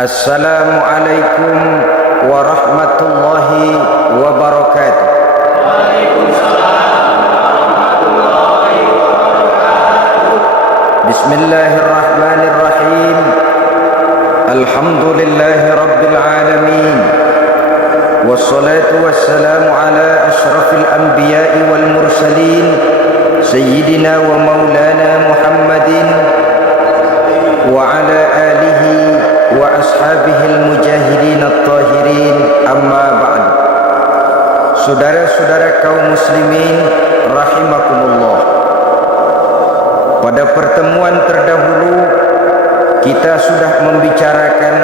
Assalamualaikum warahmatullahi wabarakatuh. Waalaikumsalam warahmatullahi wabarakatuh. Bismillahirrahmanirrahim. Alhamdulillahi rabbil alamin. Wassalatu wassalamu ala ashrafil anbiya'i wal mursalin sayyidina wa maulana Muhammadin wa ala alihi wa ashabihil mujahidin at-tahirin, amma ba'd. Saudara-saudara kaum muslimin rahimakumullah, pada pertemuan terdahulu kita sudah membicarakan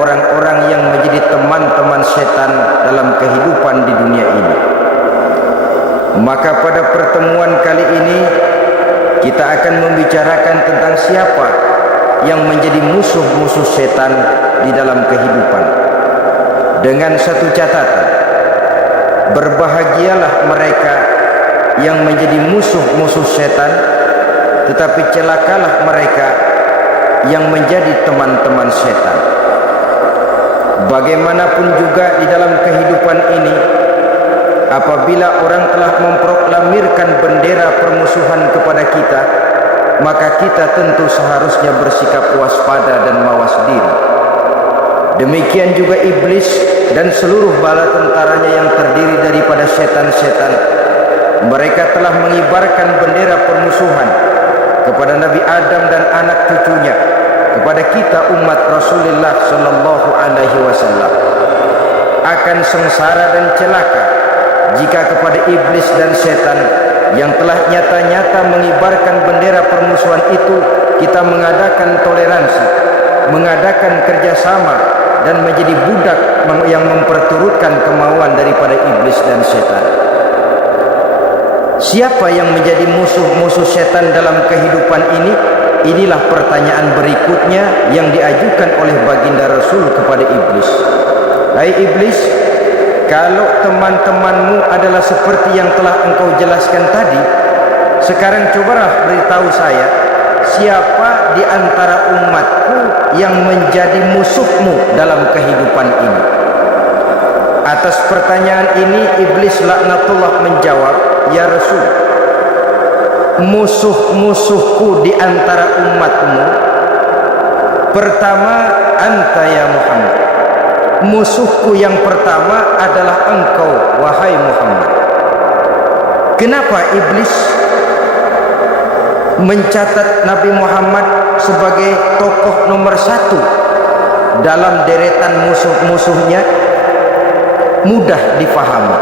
orang-orang yang menjadi teman-teman setan dalam kehidupan di dunia ini. Maka pada pertemuan kali ini kita akan membicarakan tentang siapa yang menjadi musuh-musuh setan di dalam kehidupan. Dengan satu catatan, berbahagialah mereka yang menjadi musuh-musuh setan, tetapi celakalah mereka yang menjadi teman-teman setan. Bagaimanapun juga di dalam kehidupan ini, apabila orang telah memproklamirkan bendera permusuhan kepada kita, maka kita tentu seharusnya bersikap waspada dan mawas diri. Demikian juga iblis dan seluruh bala tentaranya yang terdiri daripada setan-setan. Mereka telah mengibarkan bendera permusuhan kepada Nabi Adam dan anak cucunya, kepada kita umat Rasulullah sallallahu alaihi wasallam. Akan sengsara dan celaka jika kepada iblis dan setan yang telah nyata-nyata mengibarkan bendera permusuhan itu kita mengadakan toleransi, mengadakan kerjasama, dan menjadi budak yang memperturutkan kemauan daripada iblis dan setan. Siapa yang menjadi musuh-musuh setan dalam kehidupan ini? Inilah pertanyaan berikutnya yang diajukan oleh baginda Rasul kepada iblis. Hai iblis, kalau teman-temanmu adalah seperti yang telah engkau jelaskan tadi, sekarang cobalah beritahu saya, siapa di antara umatku yang menjadi musuhmu dalam kehidupan ini? Atas pertanyaan ini iblis laknatullah menjawab, ya Rasul, musuh-musuhku di antara umatmu, pertama anta ya Muhammad. Musuhku yang pertama adalah engkau, wahai Muhammad. Kenapa iblis mencatat Nabi Muhammad sebagai tokoh nomor satu dalam deretan musuh-musuhnya? Mudah difahami.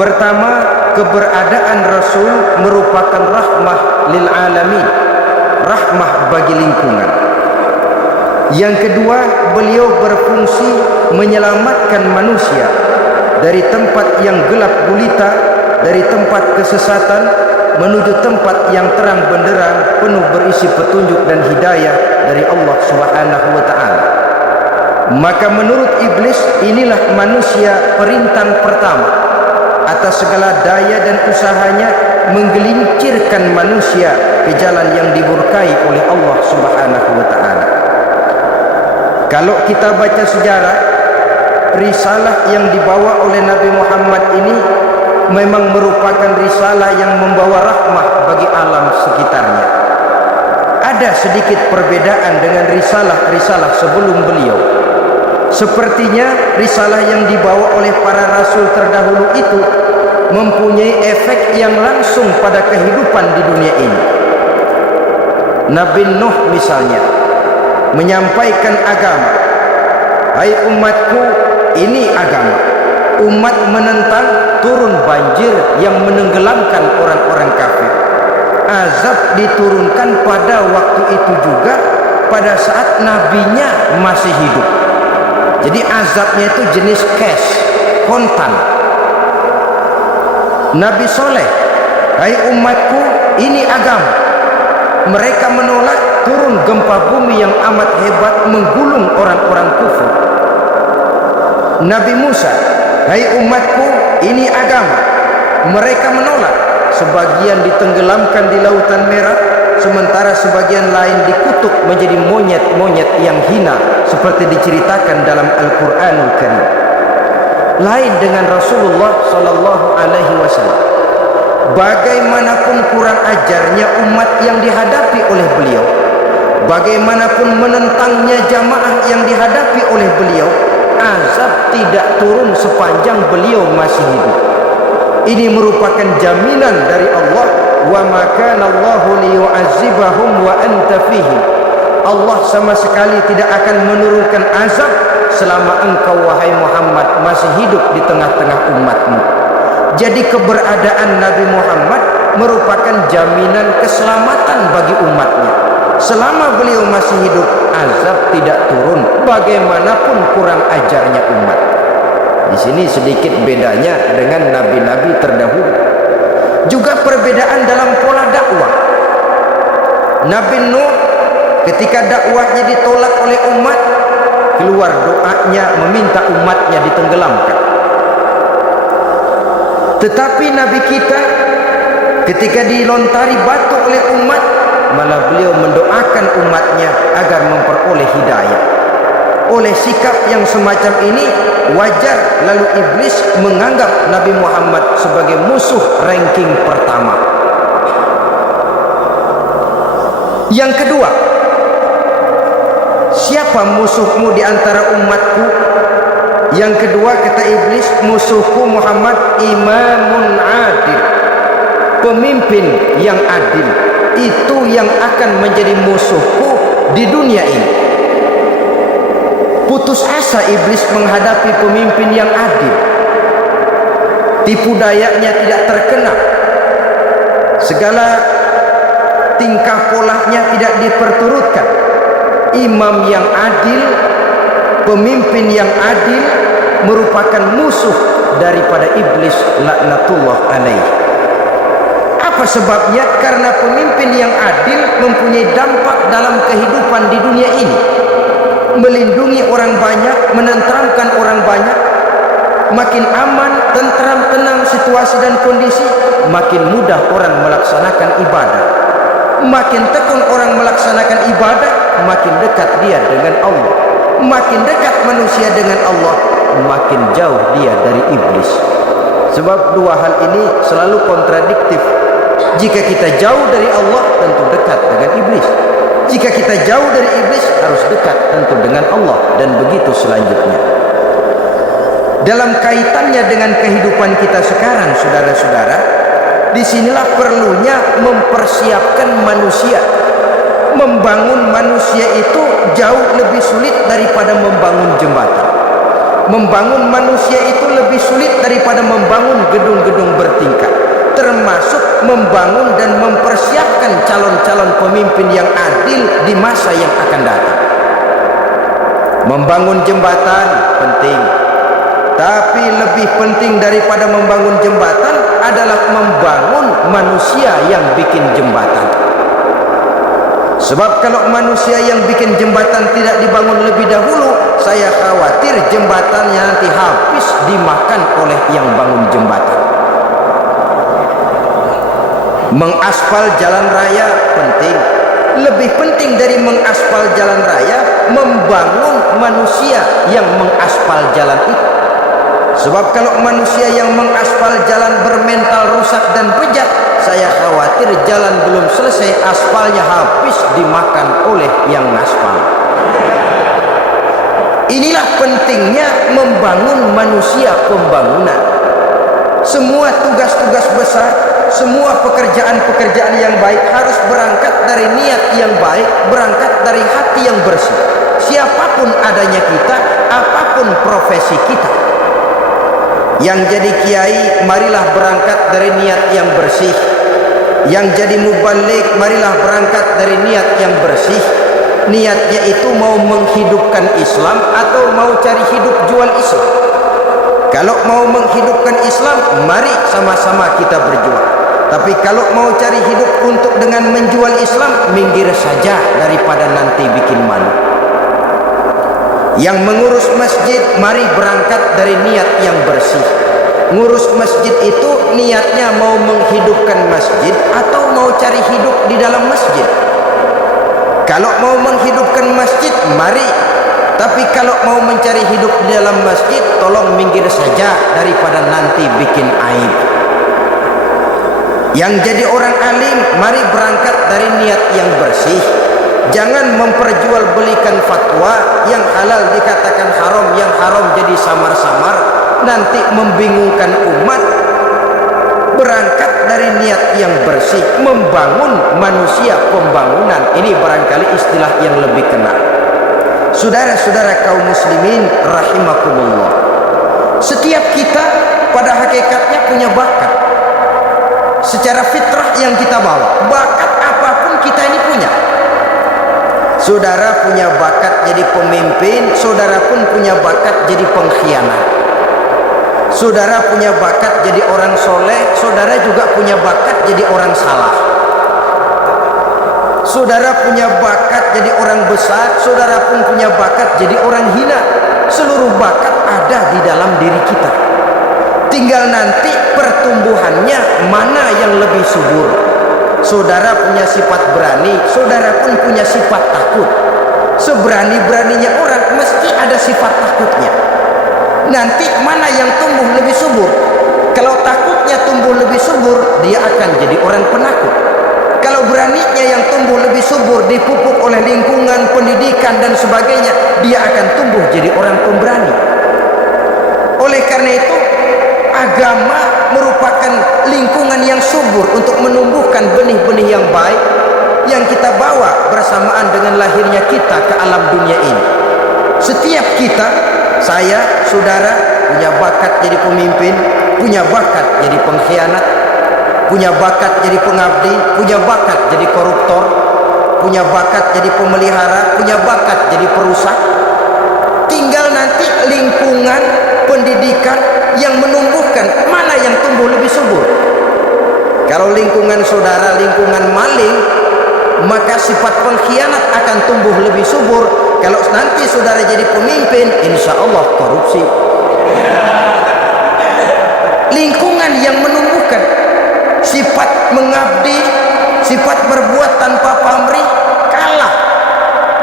Pertama, keberadaan Rasul merupakan rahmah lil alamin, rahmah bagi lingkungan. Yang kedua, beliau berfungsi menyelamatkan manusia dari tempat yang gelap gulita, dari tempat kesesatan menuju tempat yang terang benderang penuh berisi petunjuk dan hidayah dari Allah Subhanahu wa taala. Maka menurut iblis, inilah manusia perintang pertama atas segala daya dan usahanya menggelincirkan manusia ke jalan yang dimurkai oleh Allah Subhanahu wa taala. Kalau kita baca sejarah, risalah yang dibawa oleh Nabi Muhammad ini memang merupakan risalah yang membawa rahmah bagi alam sekitarnya. Ada sedikit perbedaan dengan risalah-risalah sebelum beliau. Sepertinya risalah yang dibawa oleh para rasul terdahulu itu mempunyai efek yang langsung pada kehidupan di dunia ini. Nabi Nuh misalnya menyampaikan agama. Hai umatku, ini agama. Umat menentang, turun banjir yang menenggelamkan orang-orang kafir. Azab diturunkan pada waktu itu juga, pada saat nabinya masih hidup. Jadi azabnya itu jenis cash, kontan. Nabi Soleh, hai umatku, ini agama. Mereka menolak, turun gempa bumi yang amat hebat menggulung orang-orang kufur. Nabi Musa, hai umatku, ini agama. Mereka menolak, sebagian ditenggelamkan di Lautan Merah, sementara sebagian lain dikutuk menjadi monyet-monyet yang hina seperti diceritakan dalam Al-Qur'anul Karim. Lain dengan Rasulullah sallallahu alaihi wasallam. Bagaimanapun kurang ajarnya umat yang dihadapi oleh beliau, bagaimanapun menentangnya jamaah yang dihadapi oleh beliau, azab tidak turun sepanjang beliau masih hidup. Ini merupakan jaminan dari Allah, wa ma kana Allahu liyu'azzibahum wa anta fihim. Allah sama sekali tidak akan menurunkan azab selama engkau wahai Muhammad masih hidup di tengah-tengah umatmu. Jadi keberadaan Nabi Muhammad merupakan jaminan keselamatan bagi umatnya. Selama beliau masih hidup, azab tidak turun bagaimanapun kurang ajarnya umat. Di sini sedikit bedanya dengan nabi-nabi terdahulu. Juga perbedaan dalam pola dakwah. Nabi Nuh ketika dakwahnya ditolak oleh umat, keluar doanya meminta umatnya ditenggelamkan. Tetapi Nabi kita ketika dilontari batu oleh umat, malah beliau mendoakan umatnya agar memperoleh hidayah. Oleh sikap yang semacam ini, wajar lalu iblis menganggap Nabi Muhammad sebagai musuh ranking pertama. Yang kedua, siapa musuhmu di antara umatku? Yang kedua kata iblis, musuhku Muhammad imamun adil, pemimpin yang adil. Itu yang akan menjadi musuhku di dunia ini. Putus asa iblis menghadapi pemimpin yang adil. Tipu dayanya tidak terkena. Segala tingkah polanya tidak diperturutkan. Imam yang adil, pemimpin yang adil merupakan musuh daripada iblis laknatullah alaih. Apa sebabnya? Karena pemimpin yang adil mempunyai dampak dalam kehidupan di dunia ini. Melindungi orang banyak, menenteramkan orang banyak. Makin aman, tentram, tenang situasi dan kondisi, makin mudah orang melaksanakan ibadah. Makin tekun orang melaksanakan ibadah, makin dekat dia dengan Allah. Makin dekat manusia dengan Allah, makin jauh dia dari iblis. Sebab dua hal ini selalu kontradiktif. Jika kita jauh dari Allah, tentu dekat dengan iblis. Jika kita jauh dari iblis, harus dekat tentu dengan Allah, dan begitu selanjutnya. Dalam kaitannya dengan kehidupan kita sekarang, saudara-saudara, disinilah perlunya mempersiapkan manusia. Membangun manusia itu jauh lebih sulit daripada membangun jembatan. Membangun manusia itu lebih sulit daripada membangun gedung-gedung bertingkat. Termasuk membangun dan mempersiapkan calon-calon pemimpin yang adil di masa yang akan datang. Membangun jembatan penting, tapi lebih penting daripada membangun jembatan adalah membangun manusia yang bikin jembatan. Sebab kalau manusia yang bikin jembatan tidak dibangun lebih dahulu, saya khawatir jembatannya nanti habis dimakan oleh yang bangun jembatan. Mengaspal jalan raya penting. Lebih penting dari mengaspal jalan raya, membangun manusia yang mengaspal jalan itu. Sebab kalau manusia yang mengaspal jalan bermental rusak dan bejat, saya khawatir jalan belum selesai, aspalnya habis dimakan oleh yang ngaspal. Inilah pentingnya membangun manusia pembangunan. Semua tugas-tugas besar, semua pekerjaan-pekerjaan yang baik harus berangkat dari niat yang baik, berangkat dari hati yang bersih. Siapapun adanya kita, apapun profesi kita. Yang jadi kiai, marilah berangkat dari niat yang bersih. Yang jadi mubalik, marilah berangkat dari niat yang bersih. Niatnya itu mau menghidupkan Islam atau mau cari hidup jual Islam. Kalau mau menghidupkan Islam, mari sama-sama kita berjuang. Tapi kalau mau cari hidup untuk dengan menjual Islam, minggir saja daripada nanti bikin malu. Yang mengurus masjid, mari berangkat dari niat yang bersih. Ngurus masjid itu niatnya mau menghidupkan masjid atau mau cari hidup di dalam masjid. Kalau mau menghidupkan masjid, mari Tapi kalau mau mencari hidup di dalam masjid, tolong minggir saja daripada nanti bikin aib. Yang jadi orang alim, mari berangkat dari niat yang bersih. Jangan memperjualbelikan fatwa, yang halal dikatakan haram, yang haram jadi samar-samar, nanti membingungkan umat. Berangkat dari niat yang bersih, membangun manusia, pembangunan. Ini barangkali istilah yang lebih kena. Saudara-saudara kaum muslimin rahimakumullah, setiap kita pada hakikatnya punya bakat. Secara fitrah yang kita bawa, bakat apapun kita ini punya. Saudara punya bakat jadi pemimpin, saudara pun punya bakat jadi pengkhianat. Saudara punya bakat jadi orang soleh, saudara juga punya bakat jadi orang salah. Saudara punya bakat jadi orang besar, saudara pun punya bakat jadi orang hina. Seluruh bakat ada di dalam diri kita. Tinggal nanti pertumbuhannya mana yang lebih subur. Saudara punya sifat berani, saudara pun punya sifat takut. Seberani-beraninya orang mesti ada sifat takutnya. Nanti mana yang tumbuh lebih subur? Kalau takutnya tumbuh lebih subur, dia akan jadi orang penakut. Kalau beraninya yang tumbuh lebih subur, dipupuk oleh lingkungan, pendidikan dan sebagainya, dia akan tumbuh jadi orang pemberani. Oleh karena itu, agama merupakan lingkungan yang subur untuk menumbuhkan benih-benih yang baik yang kita bawa bersamaan dengan lahirnya kita ke alam dunia ini. Setiap kita, saya, saudara, punya bakat jadi pemimpin, punya bakat jadi pengkhianat, punya bakat jadi pengabdi, punya bakat jadi koruptor, punya bakat jadi pemelihara, punya bakat jadi perusak. Tinggal nanti lingkungan pendidikan yang menumbuhkan mana yang tumbuh lebih subur. Kalau lingkungan saudara lingkungan maling, maka sifat pengkhianat akan tumbuh lebih subur. Kalau nanti saudara jadi pemimpin, insya Allah korupsi. Lingkungan yang menumbuhkan sifat mengabdi, sifat berbuat tanpa pamrih,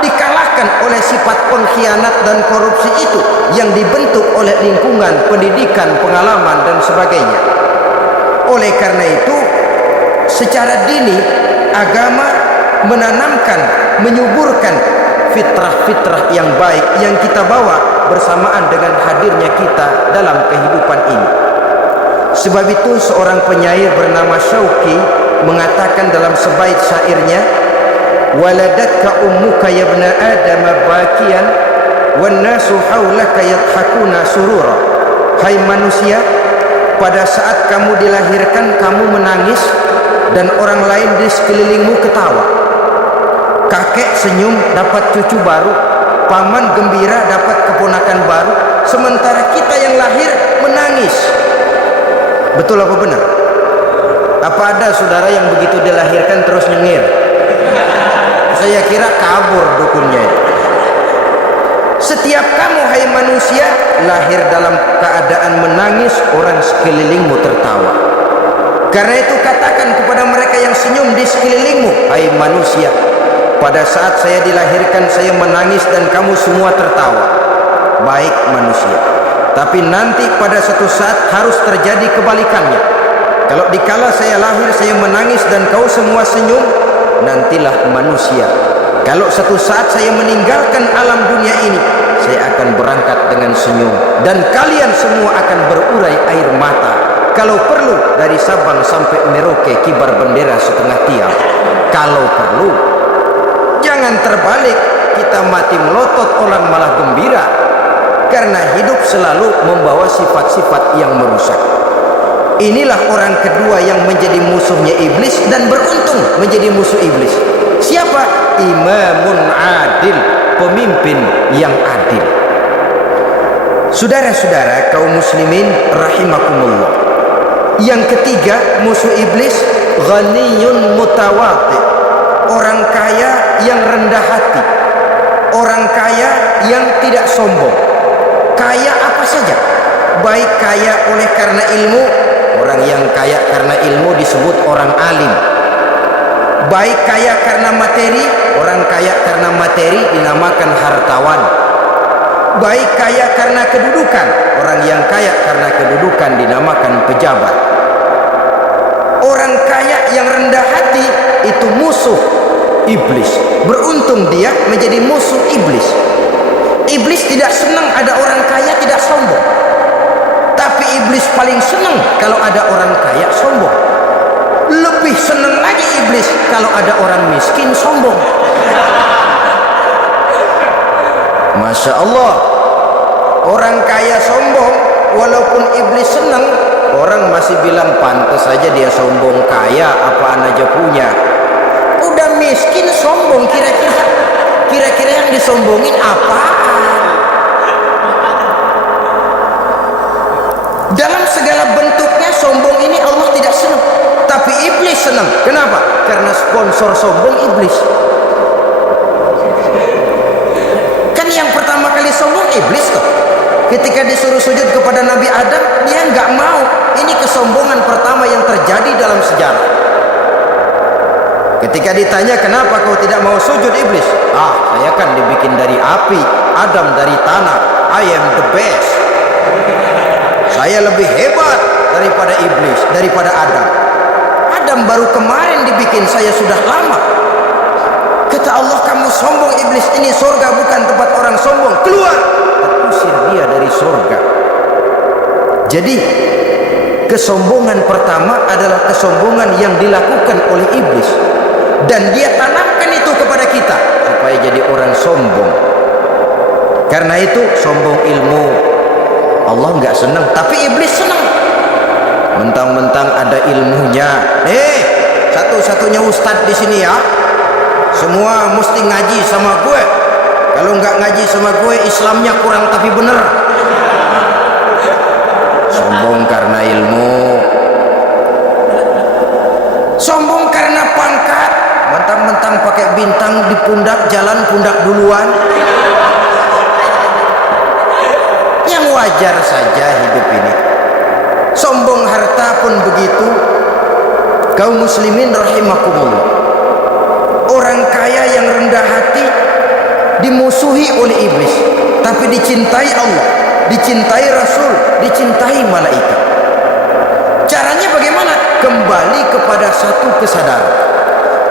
dikalahkan oleh sifat pengkhianat dan korupsi itu yang dibentuk oleh lingkungan, pendidikan, pengalaman dan sebagainya. Oleh karena itu, secara dini agama menanamkan, menyuburkan fitrah-fitrah yang baik yang kita bawa bersamaan dengan hadirnya kita dalam kehidupan ini. Sebab itu seorang penyair bernama Syauqi mengatakan dalam sebaik syairnya, waladatka ummuka ya ibna adam bakian wan nasu haulaka yadhakuna surura. Hai manusia, pada saat kamu dilahirkan kamu menangis dan orang lain di sekelilingmu ketawa. Kakek senyum dapat cucu baru, paman gembira dapat keponakan baru, sementara kita yang lahir menangis. Betul apa benar? Apa ada saudara yang begitu dilahirkan terus nyengir? Saya kira kabur dukunnya itu. Setiap kamu hai manusia lahir dalam keadaan menangis, orang sekelilingmu tertawa. Karena itu katakan kepada mereka yang senyum di sekelilingmu, hai manusia, pada saat saya dilahirkan saya menangis dan kamu semua tertawa. Baik manusia, tapi nanti pada satu saat harus terjadi kebalikannya. Kalau dikala saya lahir saya menangis dan kau semua senyum, nantilah manusia. Kalau satu saat saya meninggalkan alam dunia ini, saya akan berangkat dengan senyum dan kalian semua akan berurai air mata. Kalau perlu dari Sabang sampai Merauke kibar bendera setengah tiang. Kalau perlu, jangan terbalik, kita mati melotot orang malah gembira. Karena hidup selalu membawa sifat-sifat yang merusak. Inilah orang kedua yang menjadi musuhnya iblis dan beruntung menjadi musuh iblis. Siapa? Imamun adil, pemimpin yang adil. Saudara-saudara kaum muslimin rahimakumullah. Yang ketiga musuh iblis, ghaniyun mutawati, orang kaya yang rendah hati, orang kaya yang tidak sombong. Kaya apa saja, baik kaya oleh karena ilmu, orang yang kaya karena ilmu disebut orang alim. Baik kaya karena materi, orang kaya karena materi dinamakan hartawan. baik kaya karena kedudukan. Orang yang kaya karena kedudukan dinamakan pejabat. Orang kaya yang rendah hati itu musuh iblis. Beruntung dia menjadi musuh iblis. Iblis tidak senang ada orang kaya tidak sombong, tapi iblis paling senang kalau ada orang kaya sombong. Lebih senang lagi iblis kalau ada orang miskin sombong. Masya Allah, orang kaya sombong, walaupun iblis senang, orang masih bilang pantas saja dia sombong, kaya apaan aja punya. Udah miskin sombong, kira-kira yang disombongin apaan? Dalam segala bentuknya sombong ini Allah tidak senang, tapi iblis senang. Kenapa? Karena sponsor sombong iblis. Kan yang pertama kali sombong iblis toh. Ketika disuruh sujud kepada Nabi Adam, dia nggak mau. Ini kesombongan pertama yang terjadi dalam sejarah. Ketika ditanya kenapa kau tidak mau sujud iblis? Saya kan dibikin dari api, Adam dari tanah. I am the best. Saya lebih hebat daripada iblis, daripada Adam. Adam baru kemarin dibikin, saya sudah lama. Kata Allah, kamu sombong iblis, ini surga bukan tempat orang sombong. Keluar! Terusir dia dari surga. Jadi kesombongan pertama adalah kesombongan yang dilakukan oleh iblis, dan dia tanamkan itu kepada kita supaya jadi orang sombong. Karena itu sombong ilmu Allah nggak senang, tapi iblis senang. Mentang-mentang ada ilmunya, satu-satunya ustadz di sini ya, semua mesti ngaji sama gue. Kalau nggak ngaji sama gue, Islamnya kurang tapi bener. Sombong karena ilmu, sombong karena pangkat. Mentang-mentang pakai bintang di pundak, jalan pundak duluan. Yang wajar saja hidup ini. Sombong harta pun begitu. Kaum muslimin rahimakumullah, orang kaya yang rendah hati dimusuhi oleh iblis, tapi dicintai Allah, dicintai Rasul, dicintai malaikat. Caranya bagaimana? Kembali kepada satu kesadaran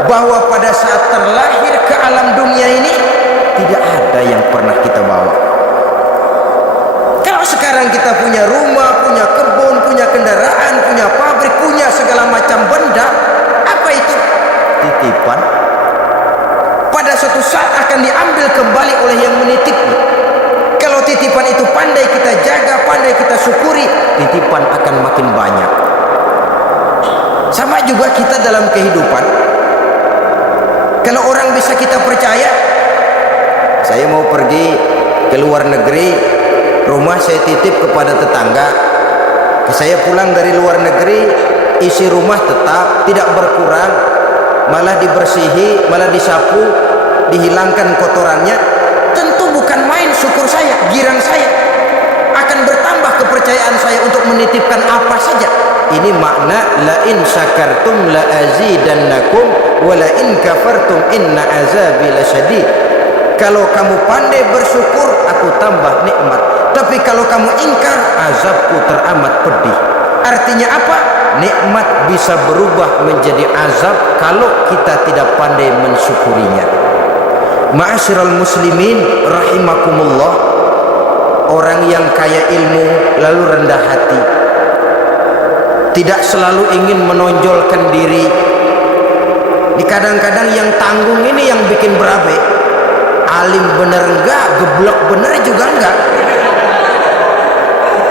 bahwa pada saat terlahir ke alam dunia ini tidak ada yang pernah kita bawa. Kalau sekarang kita punya rumah, punya kebun, punya kendaraan, punya pabrik, punya segala macam benda, apa itu? Titipan. Pada suatu saat akan diambil kembali oleh yang menitipnya. Kalau titipan itu pandai kita jaga, pandai kita syukuri, titipan akan makin banyak. Sama juga kita dalam kehidupan. Kalau orang bisa kita percaya, saya mau pergi ke luar negeri, rumah saya titip kepada tetangga. Saya pulang dari luar negeri, isi rumah tetap tidak berkurang, malah dibersihi, malah disapu, dihilangkan kotorannya. Tentu bukan main syukur saya, girang saya. Akan bertambah kepercayaan saya untuk menitipkan apa saja. Ini makna la in syakartum la azidannakum wa la in kafartum inna azabi lasyadid. Kalau kamu pandai bersyukur, aku tambah nikmat. Tapi kalau kamu ingkar, azabku teramat pedih. Artinya apa? Nikmat bisa berubah menjadi azab kalau kita tidak pandai mensyukurinya. Ma'asyiral muslimin rahimakumullah, orang yang kaya ilmu lalu rendah hati, tidak selalu ingin menonjolkan diri. Kadang-kadang yang tanggung ini yang bikin berabe. Alim bener enggak, geblek bener juga enggak.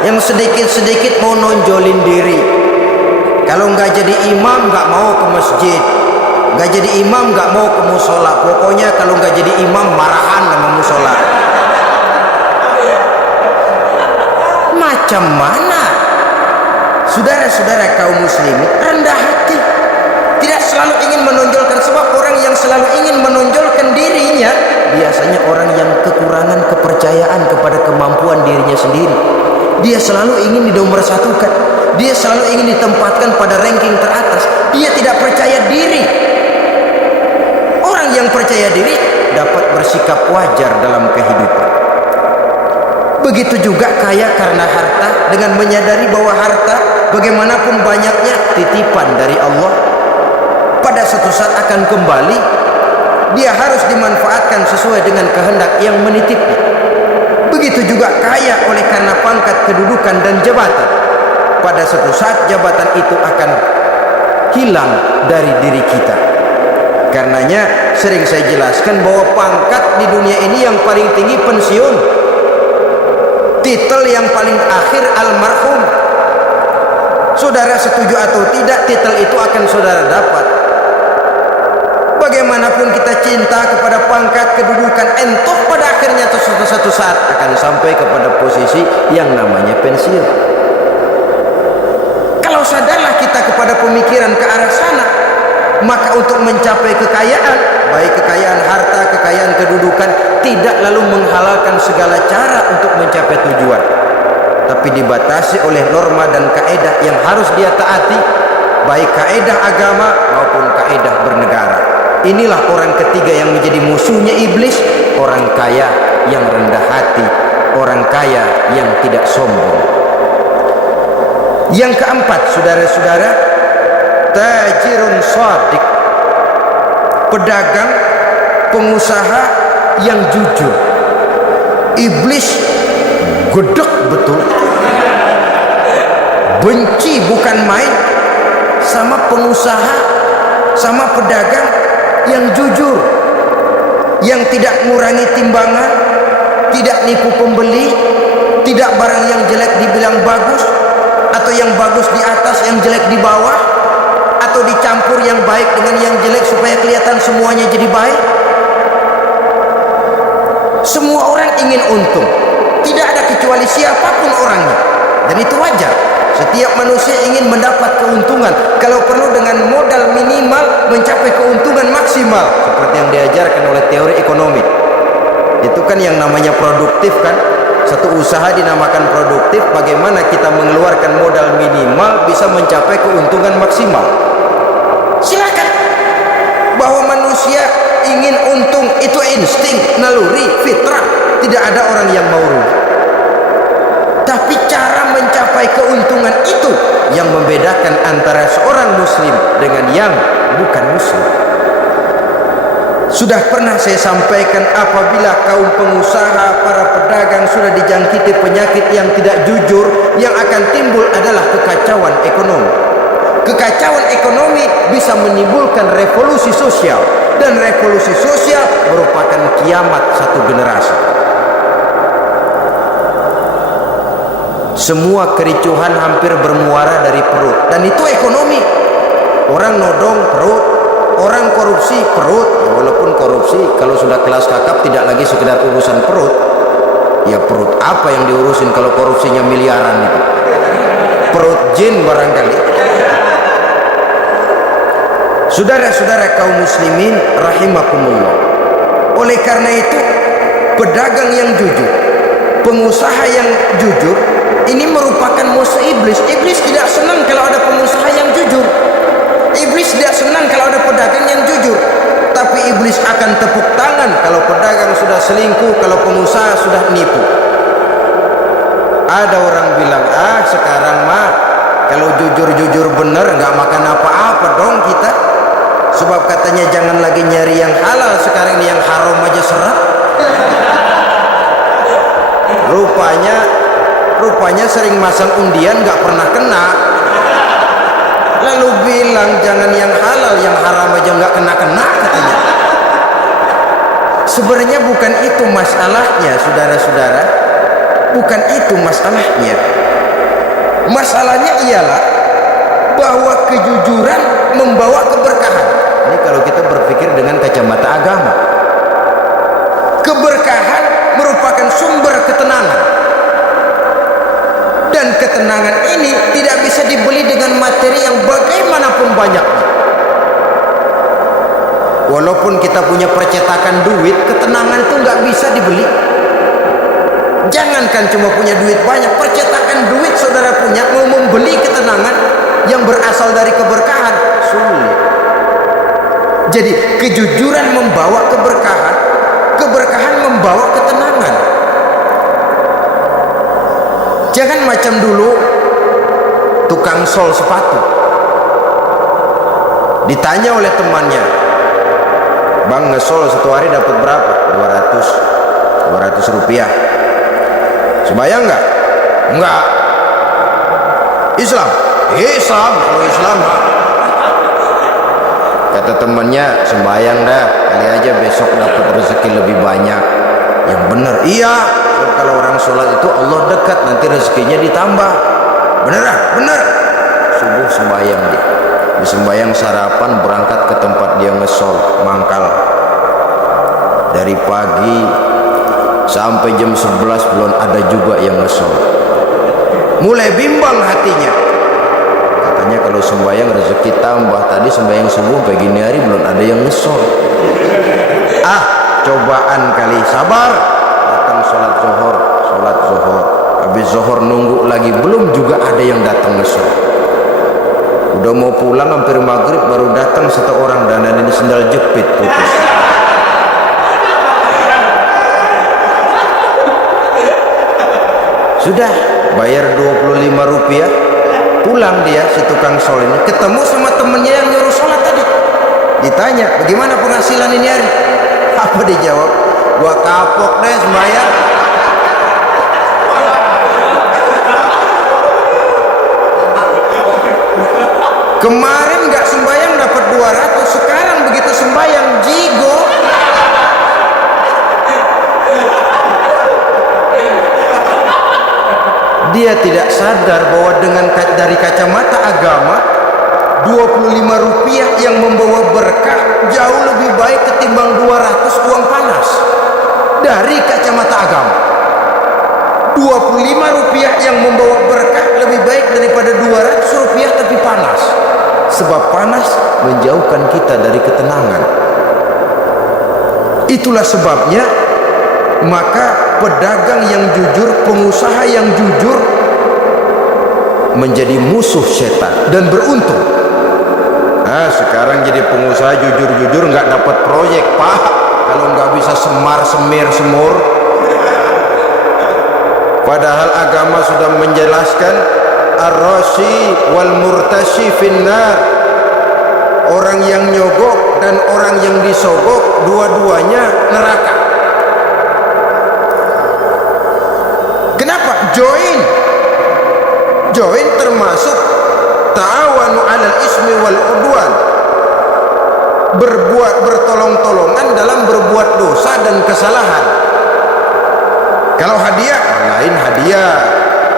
Yang sedikit-sedikit mau nonjolin diri. Kalau enggak jadi imam enggak mau ke masjid, enggak jadi imam enggak mau ke musola. Pokoknya kalau enggak jadi imam marahan sama musola. Macam mana? Saudara-saudara kaum muslimin, rendah hati, tidak selalu ingin menonjolkan. Sebab orang yang selalu ingin menonjolkan dirinya biasanya orang yang kekurangan kepercayaan kepada kemampuan dirinya sendiri. Dia selalu ingin dinomorsatukan, dia selalu ingin ditempatkan pada ranking teratas. Dia tidak percaya diri. Orang yang percaya diri dapat bersikap wajar dalam kehidupan. Begitu juga kaya karena harta, dengan menyadari bahwa harta bagaimanapun banyaknya titipan dari Allah, pada suatu saat akan kembali. Dia harus dimanfaatkan sesuai dengan kehendak yang menitipnya. Begitu juga kaya oleh karena pangkat, kedudukan dan jabatan, pada suatu saat jabatan itu akan hilang dari diri kita. Karenanya sering saya jelaskan bahwa pangkat di dunia ini yang paling tinggi pensiun, titel yang paling akhir almarhum. Saudara setuju atau tidak, titel itu akan saudara dapat. Bagaimanapun kita cinta kepada pangkat, kedudukan, entah pada akhirnya suatu saat akan sampai kepada posisi yang namanya pensiun. Kalau sadarlah kita kepada pemikiran ke arah sana, maka untuk mencapai kekayaan, baik kekayaan harta, kekayaan kedudukan, tidak lalu menghalalkan segala cara untuk mencapai tujuan, tapi dibatasi oleh norma dan kaedah yang harus dia taati, baik kaedah agama maupun kaedah bernegara. Inilah orang ketiga yang menjadi musuhnya iblis, orang kaya yang rendah hati, orang kaya yang tidak sombong. Yang keempat, saudara-saudara, tajirun shadiq, pedagang, pengusaha yang jujur. Iblis gedek betul, benci bukan main sama pengusaha, sama pedagang yang jujur, yang tidak mengurangi timbangan, tidak nipu pembeli, tidak barang yang jelek dibilang bagus, atau yang bagus di atas yang jelek di bawah, atau dicampur yang baik dengan yang jelek supaya kelihatan semuanya jadi baik. Semua orang ingin untung, tidak ada kecuali siapapun orangnya, dan itu wajar. Setiap manusia ingin mendapat keuntungan, kalau perlu dengan modal minimal mencapai keuntungan maksimal, seperti yang diajarkan oleh teori ekonomi. Itu kan yang namanya produktif kan. Satu usaha dinamakan produktif, bagaimana kita mengeluarkan modal minimal bisa mencapai keuntungan maksimal. Silakan. Bahwa manusia ingin untung itu insting, naluri, fitrah, tidak ada orang yang mau rugi. Tapi cara mencapai keuntungan itu yang membedakan antara seorang muslim dengan yang bukan muslim. Sudah pernah saya sampaikan, apabila kaum pengusaha, para pedagang sudah dijangkiti penyakit yang tidak jujur, yang akan timbul adalah kekacauan ekonomi. Kekacauan ekonomi bisa menimbulkan revolusi sosial, dan revolusi sosial merupakan kiamat satu generasi. Semua kericuhan hampir bermuara dari perut, dan itu ekonomi. Orang nodong perut, orang korupsi perut. Ya, walaupun korupsi kalau sudah kelas kakap tidak lagi sekedar urusan perut. Ya perut apa yang diurusin kalau korupsinya miliaran itu? Perut jin barangkali. Saudara-saudara kaum muslimin rahimakumullah. Oleh karena itu, pedagang yang jujur, pengusaha yang jujur, ini merupakan musuh iblis. Iblis tidak senang kalau ada pengusaha yang jujur. Iblis tidak senang kalau ada pedagang yang jujur. Tapi iblis akan tepuk tangan kalau pedagang sudah selingkuh, kalau pengusaha sudah nipu. Ada orang bilang, sekarang mah kalau jujur-jujur bener nggak makan apa-apa dong kita. Sebab katanya jangan lagi nyari yang halal, sekarang ini yang haram aja seret. Rupanya sering masang undian nggak pernah kena. Lalu bilang jangan yang halal, yang haram aja nggak kena katanya. Sebenarnya bukan itu masalahnya, saudara-saudara. Bukan itu masalahnya. Masalahnya ialah bahwa kejujuran membawa keberkahan. Ini kalau kita berpikir dengan kacamata agama. Keberkahan merupakan sumber ketenangan. Dan ketenangan ini tidak bisa dibeli dengan materi yang bagaimanapun banyaknya. Walaupun kita punya percetakan duit, ketenangan itu nggak bisa dibeli. Jangankan cuma punya duit banyak, percetakan duit saudara punya, mau membeli ketenangan yang berasal dari keberkahan, sulit. Jadi kejujuran membawa keberkahan, keberkahan membawa ketenangan. Jangan macam dulu tukang sol sepatu, ditanya oleh temannya, bang ngesol satu hari dapat berapa? 200 rupiah. Sembayang nggak? Enggak. Islam? Islam. Kalau Islam, kata temannya, sembayang dah, kali aja besok dapat rezeki lebih banyak. Yang benar, iya. Kalau orang sholat itu Allah dekat, nanti rezekinya ditambah. Beneran? Bener. Subuh sembayang dia. Di sembayang sarapan berangkat ke tempat dia ngesol, mangkal. Dari pagi sampai jam 11 belum ada juga yang ngesol. Mulai bimbang hatinya. Katanya kalau sembayang rezeki tambah. Tadi sembayang subuh sampai gini hari belum ada yang ngesol. Cobaan kali, sabar. Datang sholat zuhur. Habis zuhur nunggu lagi, belum juga ada yang datang ngesol. Udah mau pulang hampir maghrib, baru datang satu orang, dan ini sendal jepit putus. Sudah bayar 25 rupiah, pulang dia si tukang sol ini, ketemu sama temennya yang nyuruh sholat tadi. Ditanya, bagaimana penghasilan ini hari? Apa dijawab? Gua kapok deh sembahyang. Kemarin nggak sembahyang dapat 200, sekarang begitu sembahyang jigo. Dia tidak sadar bahwa dengan dari kacamata agama 25 rupiah yang membawa berkah jauh lebih baik ketimbang 200 uang panas. Dari kacamata agama 25 rupiah yang membawa berkah lebih baik daripada 200 rupiah tapi panas. Sebab panas menjauhkan kita dari ketenangan. Itulah sebabnya maka pedagang yang jujur, pengusaha yang jujur menjadi musuh setan dan beruntung. Sekarang jadi pengusaha jujur-jujur nggak dapat proyek, Pak. Kalau nggak bisa semur. Padahal agama sudah menjelaskan ar-rashi wal murtashi finnar. Orang yang nyogok dan orang yang disogok dua-duanya neraka. Kenapa? Join termasuk ta'awanu 'alal ismi wal udwan. Bertolong-tolongan dalam berbuat dosa dan kesalahan. Kalau hadiah lain hadiah,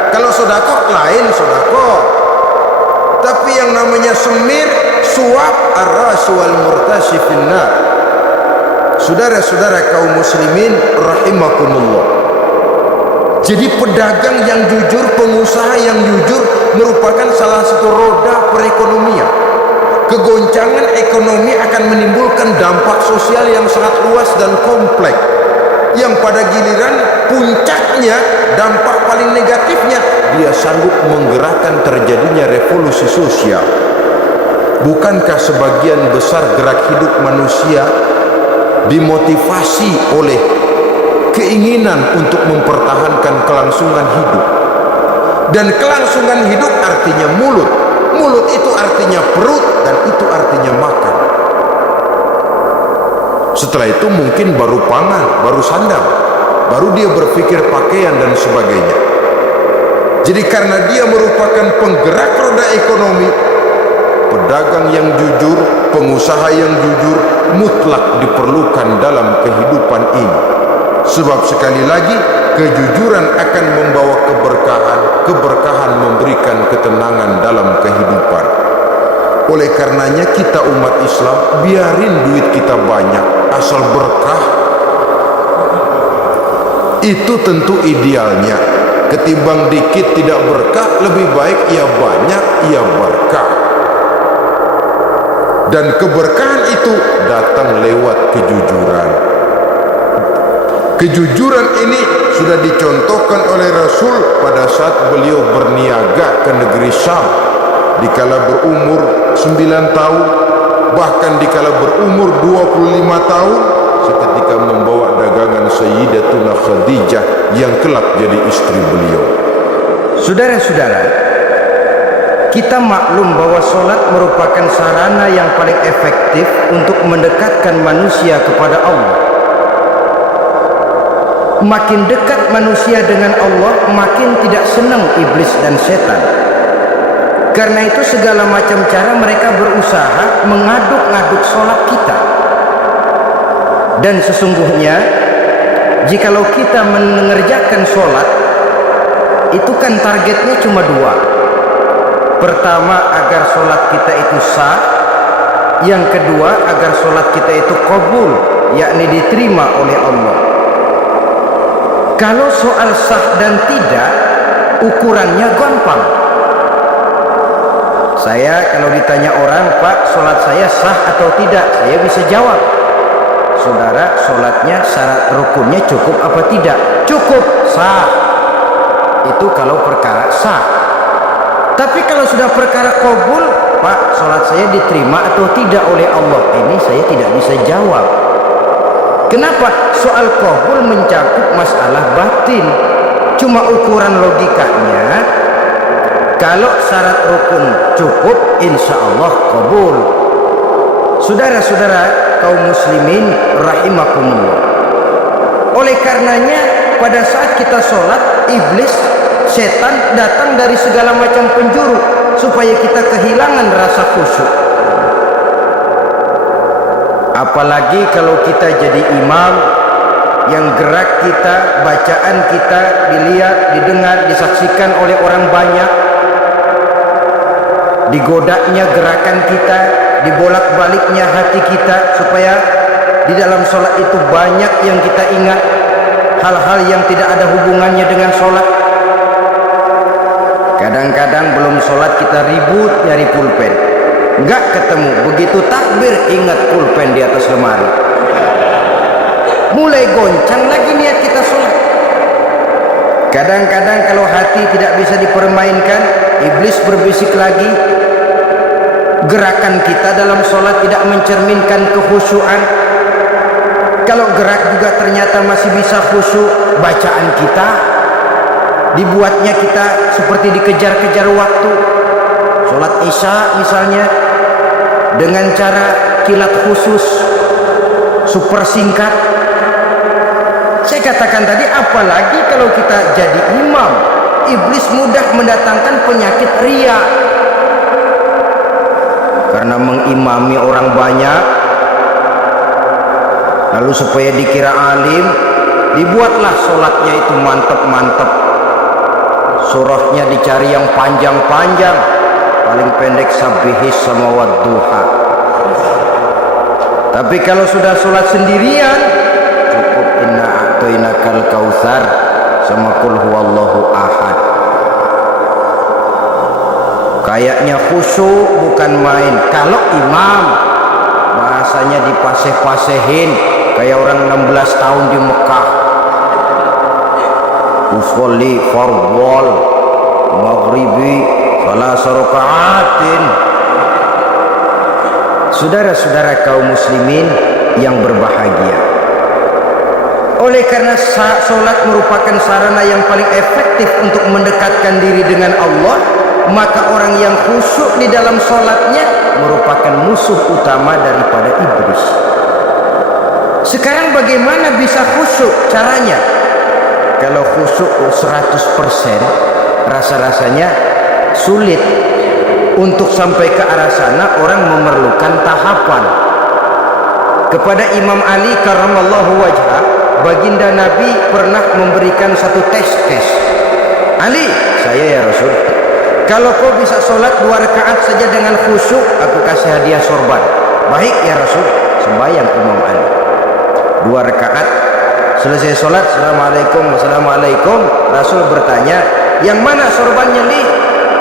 kalau sedekah lain sedekah. Tapi yang namanya semir, suap, ar-rasu wal murtashi finnar. Saudara-saudara kaum muslimin rahimakumullah. Jadi pedagang yang jujur, pengusaha yang jujur merupakan salah satu roda perekonomian. Kegoncangan ekonomi akan menimbulkan dampak sosial yang sangat luas dan kompleks, yang pada giliran puncaknya, dampak paling negatifnya, dia sanggup menggerakkan terjadinya revolusi sosial. Bukankah sebagian besar gerak hidup manusia dimotivasi oleh keinginan untuk mempertahankan kelangsungan hidup? Dan kelangsungan hidup artinya mulut. Mulut itu artinya perut, dan itu artinya makan. Setelah itu mungkin baru pangan, baru sandang, baru dia berpikir pakaian dan sebagainya. Jadi karena dia merupakan penggerak roda ekonomi, pedagang yang jujur, pengusaha yang jujur mutlak diperlukan dalam kehidupan ini. Sebab sekali lagi, kejujuran akan membawa keberkahan, keberkahan memberikan ketenangan dalam kehidupan. Oleh karenanya kita umat Islam, biarin duit kita banyak, asal berkah. Itu tentu idealnya. Ketimbang dikit tidak berkah, lebih baik ia banyak, ia berkah. Dan keberkahan itu datang lewat kejujuran. Kejujuran ini sudah dicontohkan oleh Rasul pada saat beliau berniaga ke negeri Syam dikala berumur 9 tahun, bahkan dikala berumur 25 tahun, seketika membawa dagangan Sayyidatuna Khadijah yang kelak jadi istri beliau. Saudara-saudara, kita maklum bahwa sholat merupakan sarana yang paling efektif untuk mendekatkan manusia kepada Allah. Makin dekat manusia dengan Allah, makin tidak senang iblis dan setan. Karena itu segala macam cara mereka berusaha mengaduk-ngaduk sholat kita. Dan sesungguhnya jikalau kita mengerjakan sholat, itu kan targetnya cuma dua. Pertama, agar sholat kita itu sah. Yang kedua, agar sholat kita itu qabul, yakni diterima oleh Allah. Kalau soal sah dan tidak, ukurannya gampang. Saya kalau ditanya orang, Pak, sholat saya sah atau tidak, saya bisa jawab. Saudara, sholatnya syarat rukunnya cukup apa tidak? Cukup, sah. Itu kalau perkara sah. Tapi kalau sudah perkara qabul, Pak, sholat saya diterima atau tidak oleh Allah, ini saya tidak bisa jawab. Kenapa? Soal qabul mencakup masalah batin. Cuma ukuran logikanya, kalau syarat rukun cukup, insya Allah qabul. Saudara-saudara kaum muslimin rahimakumullah, oleh karenanya pada saat kita sholat, iblis, setan datang dari segala macam penjuru supaya kita kehilangan rasa khusyuk. Apalagi kalau kita jadi imam yang gerak kita, bacaan kita dilihat, didengar, disaksikan oleh orang banyak, digodanya gerakan kita, dibolak-baliknya hati kita, supaya di dalam sholat itu banyak yang kita ingat, hal-hal yang tidak ada hubungannya dengan sholat. Kadang-kadang belum sholat kita ribut nyari pulpen, nggak ketemu, begitu takbir ingat pulpen di atas lemari, mulai goncang lagi niat kita sholat. Kadang-kadang kalau hati tidak bisa dipermainkan, iblis berbisik lagi. Gerakan kita dalam sholat tidak mencerminkan kekhusyuan. Kalau gerak juga ternyata masih bisa khusyuk, bacaan kita dibuatnya kita seperti dikejar-kejar waktu. Sholat isya misalnya dengan cara kilat khusus, super singkat. Saya katakan tadi, apalagi kalau kita jadi imam, iblis mudah mendatangkan penyakit riya. Karena mengimami orang banyak, lalu supaya dikira alim, dibuatlah sholatnya itu mantep-mantep. Surahnya dicari yang panjang-panjang, paling pendek sabihis sama wadduha. Tapi kalau sudah sholat sendirian, cukup inna a'toinakal kautsar sama qul huwallahu ahad. Kayaknya khusyuk bukan main. Kalau imam bahasanya dipaseh-pasehin kayak orang 16 tahun di Mekah. Usolli fardhol maghribi salah rakaatin. Saudara-saudara kaum muslimin yang berbahagia, oleh karena sholat merupakan sarana yang paling efektif untuk mendekatkan diri dengan Allah, maka orang yang khusyuk di dalam sholatnya merupakan musuh utama daripada iblis. Sekarang bagaimana bisa khusyuk caranya? Kalau khusyuk 100%, rasa-rasanya sulit. Untuk sampai ke arah sana orang memerlukan tahapan. Kepada Imam Ali karramallahu wajhah, baginda Nabi pernah memberikan satu tes. Ali, saya ya Rasul, kalau kau bisa sholat 2 rakaat saja dengan khusyuk, aku kasih hadiah sorban. Baik ya Rasul. Sembahyang Imam Ali 2 rakaat, selesai sholat, assalamualaikum. Rasul bertanya, yang mana sorbannya Li?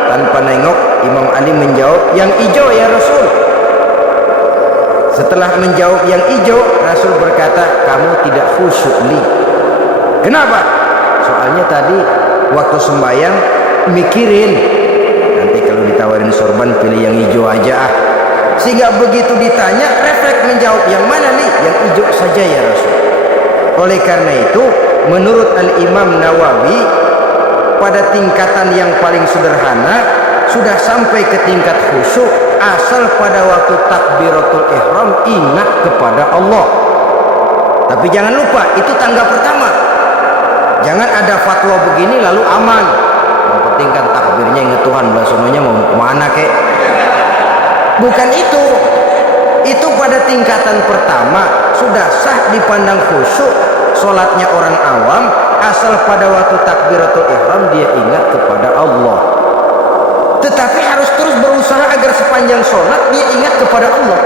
Tanpa nengok, Imam Ali menjawab, yang hijau ya Rasul. Setelah menjawab yang hijau, Rasul berkata, kamu tidak khusyuk Li. Kenapa? Soalnya tadi waktu sembahyang mikirin, nanti kalau ditawarin sorban pilih yang hijau aja ah. Sehingga begitu ditanya, refleks menjawab, yang mana Li? Yang hijau saja ya Rasul. Oleh karena itu, menurut Al-Imam Nawawi, pada tingkatan yang paling sederhana sudah sampai ke tingkat khusyuk, asal pada waktu takbiratul ihram ingat kepada Allah. Tapi jangan lupa, itu tangga pertama. Jangan ada fatwa begini lalu aman. Yang penting kan takbirnya ingat Tuhan, belasononya mau kemana kek? Bukan itu. Itu pada tingkatan pertama sudah sah dipandang khusyuk solatnya orang awam, asal pada waktu takbiratul ihram dia ingat kepada Allah. Tetapi harus terus berusaha agar sepanjang solat dia ingat kepada Allah.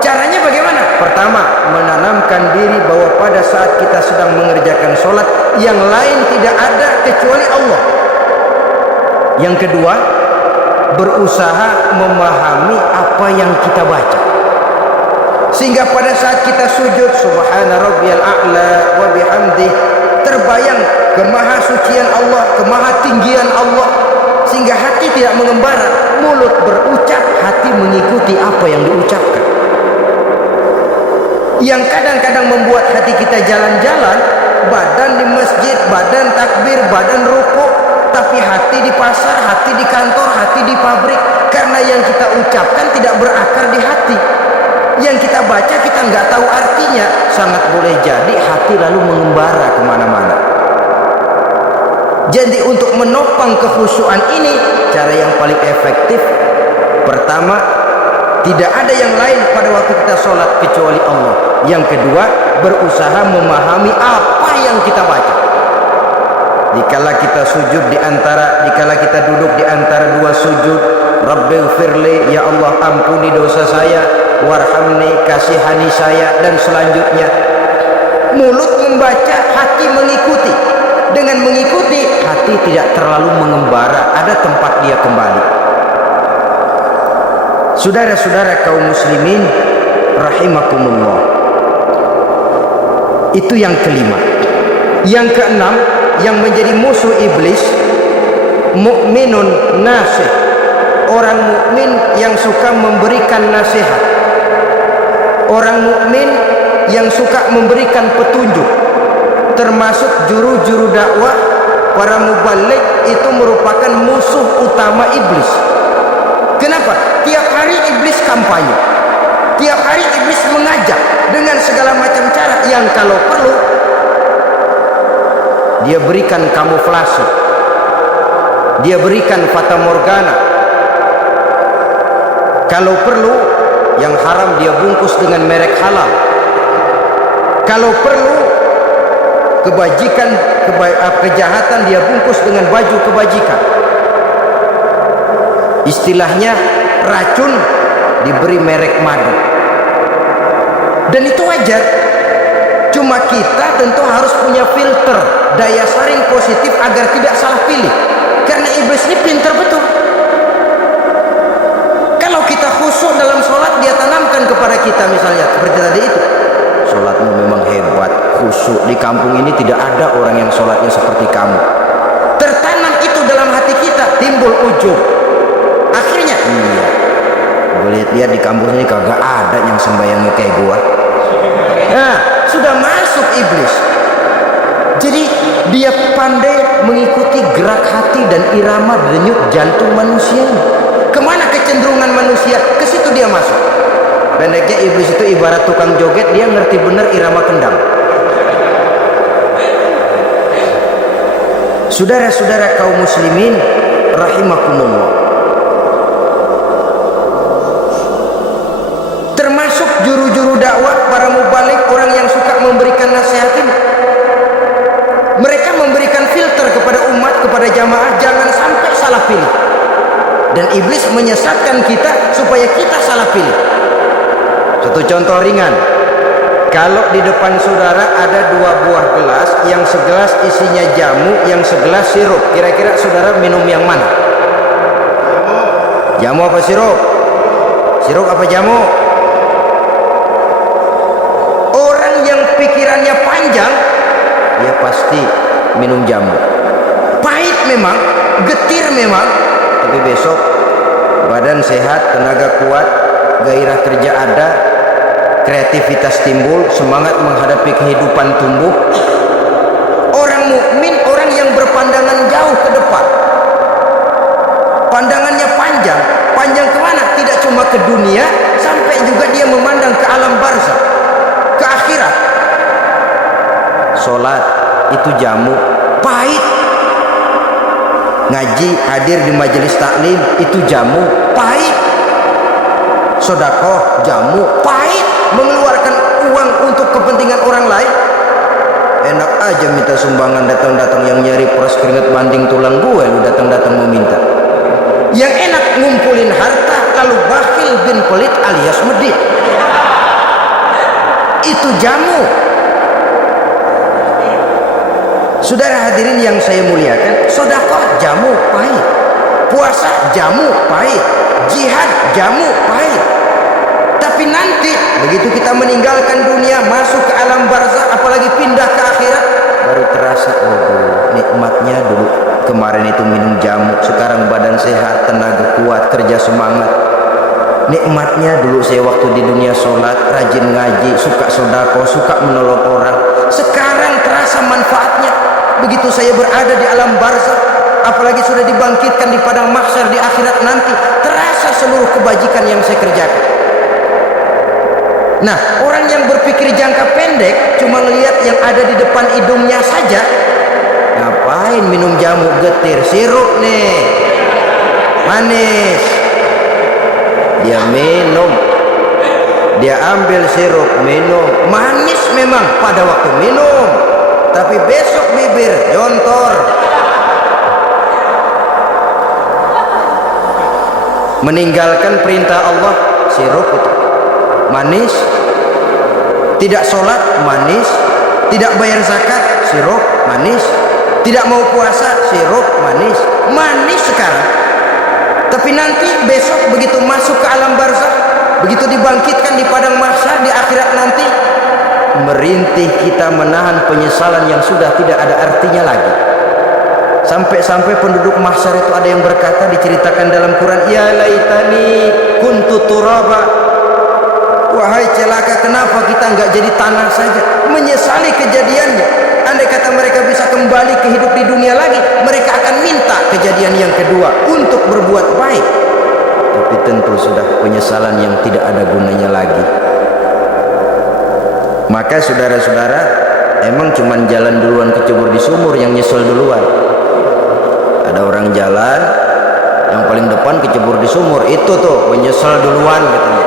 Caranya bagaimana? Pertama, menanamkan diri bahwa pada saat kita sedang mengerjakan solat, yang lain tidak ada kecuali Allah. Yang kedua, berusaha memahami apa yang kita baca, sehingga pada saat kita sujud subhana rabbiyal a'la wa bihamdi, terbayang kemahasucian Allah, kemahatinggian Allah, sehingga hati tidak mengembara, mulut berucap, hati mengikuti apa yang diucapkan. Yang kadang-kadang membuat hati kita jalan-jalan, badan di masjid, badan takbir, badan rukuk, tapi hati di pasar, hati di kantor, hati di pabrik, karena yang kita ucapkan tidak berakar di hati. Yang kita baca kita nggak tahu artinya, sangat boleh jadi hati lalu mengembara kemana-mana. Jadi untuk menopang kekhusyuan ini, cara yang paling efektif, pertama, tidak ada yang lain pada waktu kita sholat kecuali Allah. Yang kedua, berusaha memahami apa yang kita baca. Dikala kita sujud dikala kita duduk di antara dua sujud, Rabbighfirli, ya Allah ampuni dosa saya, warhamni, kasihani saya, dan selanjutnya. Mulut membaca, hati mengikuti. Dengan mengikuti, hati tidak terlalu mengembara, ada tempat dia kembali. Saudara-saudara kaum muslimin rahimakumullah, itu yang kelima. Yang keenam, yang menjadi musuh iblis, mukminun nasih, orang mukmin yang suka memberikan nasihat, orang mukmin yang suka memberikan petunjuk, termasuk juru-juru dakwah, para mubaligh, itu merupakan musuh utama iblis. Kenapa? Tiap hari iblis kampanye, tiap hari iblis mengajak dengan segala macam cara yang kalau perlu dia berikan kamuflase, dia berikan fata morgana. Kalau perlu yang haram dia bungkus dengan merek halal. Kalau perlu kejahatan dia bungkus dengan baju kebajikan. Istilahnya racun diberi merek madu. Dan itu wajar. Cuma kita tentu harus punya filter, daya saring positif agar tidak salah pilih. Karena iblis ini pintar betul. Kalau kita khusyuk dalam sholat, dia tanamkan kepada kita misalnya seperti tadi itu, sholatmu memang hebat, khusyuk, di kampung ini tidak ada orang yang sholatnya seperti kamu. Tertanam itu dalam hati kita, timbul ujub. Akhirnya iya, gue lihat di kampus ini kagak ada yang sembayangnya kayak gua. Nah, sudah masuk iblis. Jadi dia pandai mengikuti gerak hati dan irama denyut jantung manusia. Kemana kecenderungan manusia, ke situ dia masuk. Pendeknya iblis itu ibarat tukang joget, dia ngerti benar irama kendang. Saudara-saudara kaum muslimin rahimakumullah, termasuk juru-juru dakwah, para mubaligh, orang yang suka memberikan nasihat ini, mereka memberikan filter kepada umat, kepada jamaah, jangan sampai salah pilih. Dan iblis menyesatkan kita supaya kita salah pilih. Satu contoh ringan, kalau di depan saudara ada dua buah gelas, yang segelas isinya jamu, yang segelas sirup, kira-kira saudara minum yang mana? Jamu apa sirup? Sirup apa jamu? Orang yang pikirannya panjang, dia pasti minum jamu. Pahit memang, getir memang, tapi besok badan sehat, tenaga kuat, gairah kerja ada, kreativitas timbul, semangat menghadapi kehidupan tumbuh. Orang mukmin, orang yang berpandangan jauh, ke dunia sampai juga dia memandang ke alam barzakh, ke akhirat. Sholat itu jamu, pahit. Ngaji, hadir di majelis taklim itu jamu, pahit. Sedekah jamu, pahit. Mengeluarkan uang untuk kepentingan orang lain, enak aja minta sumbangan, datang-datang yang nyari peras keringat banding tulang gue, lu datang-datang meminta. Yang enak ngumpulin harta lalu bakhil bin pelit alias medit. Itu jamu. Saudara hadirin yang saya muliakan, sedekah jamu pahit, puasa jamu pahit, jihad jamu pahit. Tapi nanti begitu kita meninggalkan dunia, masuk ke alam barzakh, apalagi pindah ke akhirat, baru terasa, waduh, nikmatnya dulu kemarin itu minum jamu, sekarang badan sehat, tenaga kuat, kerja semangat. Nikmatnya dulu saya waktu di dunia sholat, rajin ngaji, suka sedekah, suka menolong orang. Sekarang terasa manfaatnya begitu saya berada di alam barzakh, apalagi sudah dibangkitkan di padang mahsyar di akhirat nanti, terasa seluruh kebajikan yang saya kerjakan. Nah, orang yang berpikir jangka pendek cuma ngelihat yang ada di depan hidungnya saja, ngapain minum jamu getir, sirup nih manis, dia minum, dia ambil sirup minum, manis memang pada waktu minum, tapi besok bibir jontor. Meninggalkan perintah Allah, sirup itu manis. Tidak sholat, manis. Tidak bayar zakat, sirup manis. Tidak mau puasa, sirup manis. Manis sekarang. Tapi nanti besok begitu masuk ke alam barzakh, begitu dibangkitkan di padang mahsyar di akhirat nanti, merintih kita menahan penyesalan yang sudah tidak ada artinya lagi. Sampai-sampai penduduk mahsyar itu ada yang berkata, diceritakan dalam Quran, ya laitani kuntu turaba, wahai celaka, kenapa kita enggak jadi tanah saja. Menyesali kejadiannya. Andai kata mereka bisa kembali ke hidup di dunia lagi, mereka akan minta kejadian yang kedua untuk berbuat baik. Tapi tentu sudah penyesalan yang tidak ada gunanya lagi. Maka saudara-saudara, emang cuman jalan duluan kecebur di sumur yang nyesel duluan. Ada orang jalan yang paling depan kecebur di sumur, itu tuh menyesal duluan katanya.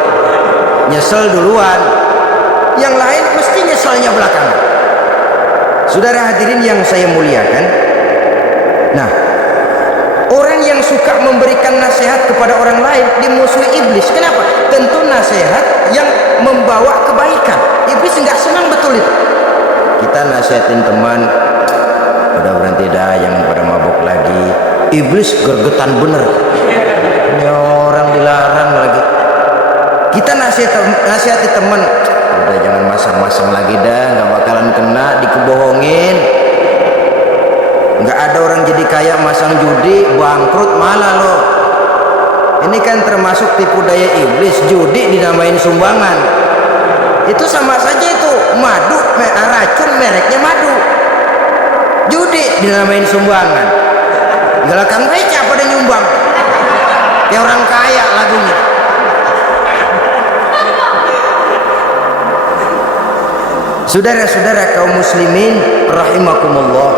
Nyesel duluan, yang lain mesti nyeselnya belakangan. Saudara hadirin yang saya muliakan, nah, orang yang suka memberikan nasihat kepada orang lain dimusuhi iblis. Kenapa? Tentu nasihat yang membawa kebaikan. Iblis nggak senang betul itu. Kita nasihatin teman, udah berhenti dah, jangan pada mabuk lagi. Iblis gergetan bener, ini orang dilarang lagi. Kita nasihati teman, udah jangan masang-masang lagi dah, nggak bakalan kena, dikebohongin. Nggak ada orang jadi kaya masang judi, bangkrut malah loh. Ini kan termasuk tipu daya iblis. Judi dinamain sumbangan, itu sama saja itu madu, racun mereknya madu. Judi dinamain sumbangan. Galakan beca pada nyumbang, kayak orang kaya lagunya. Saudara-saudara kaum muslimin rahimakumullah,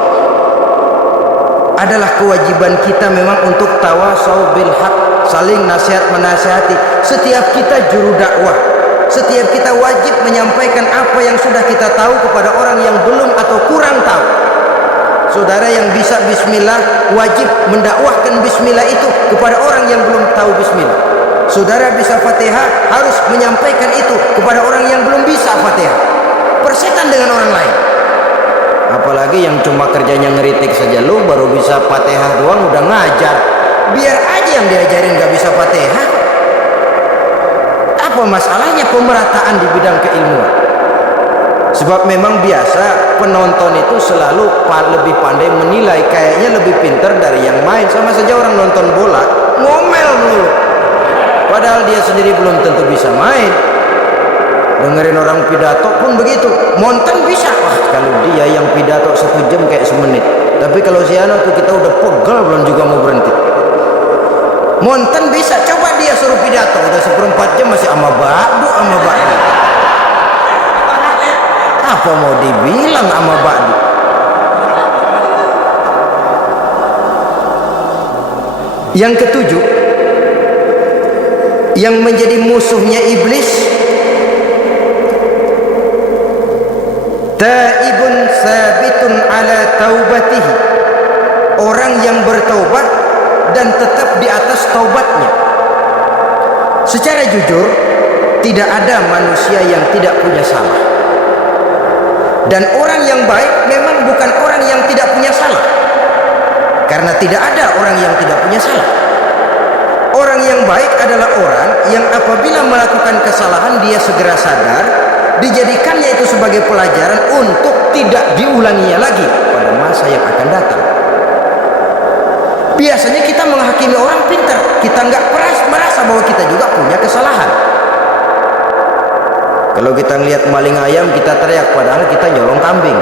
adalah kewajiban kita memang untuk tawasau bil haq, saling nasihat menasihati. Setiap kita juru dakwah, setiap kita wajib menyampaikan apa yang sudah kita tahu kepada orang yang belum atau kurang tahu. Saudara yang bisa bismillah wajib mendakwahkan bismillah itu kepada orang yang belum tahu bismillah. Saudara bisa Fatihah harus menyampaikan itu kepada orang yang belum bisa Fatihah. Persetan dengan orang lain. Apalagi yang cuma kerjanya ngeritik saja, lu baru bisa Fatihah doang udah ngajar. Biar aja yang diajarin gak bisa Fatihah. Apa masalahnya pemerataan di bidang keilmuan? Sebab memang biasa penonton itu selalu lebih pandai menilai, kayaknya lebih pintar dari yang main. Sama saja orang nonton bola ngomel mulu, padahal dia sendiri belum tentu bisa main. Dengerin orang pidato pun begitu, monten bisa. Wah, kalau dia yang pidato 1 jam kayak semenit, tapi kalau si Ano tuh kita udah pegel belum juga mau berhenti. Monten bisa, coba dia suruh pidato udah seperempat jam masih ama ba'du. Apa mau dibilang ama ba'du? Yang ketujuh, yang menjadi musuhnya iblis, taibun sabitun ala taubatihi, orang yang bertaubat dan tetap di atas taubatnya. Secara jujur, tidak ada manusia yang tidak punya salah, dan orang yang baik memang bukan orang yang tidak punya salah, karena tidak ada orang yang tidak punya salah. Orang yang baik adalah orang yang apabila melakukan kesalahan dia segera sadar, dijadikannya itu sebagai pelajaran untuk tidak diulanginya lagi pada masa yang akan datang. Biasanya kita menghakimi orang pintar, kita nggak merasa bahwa kita juga punya kesalahan. Kalau kita ngelihat maling ayam kita teriak, padahal kita nyolong kambing.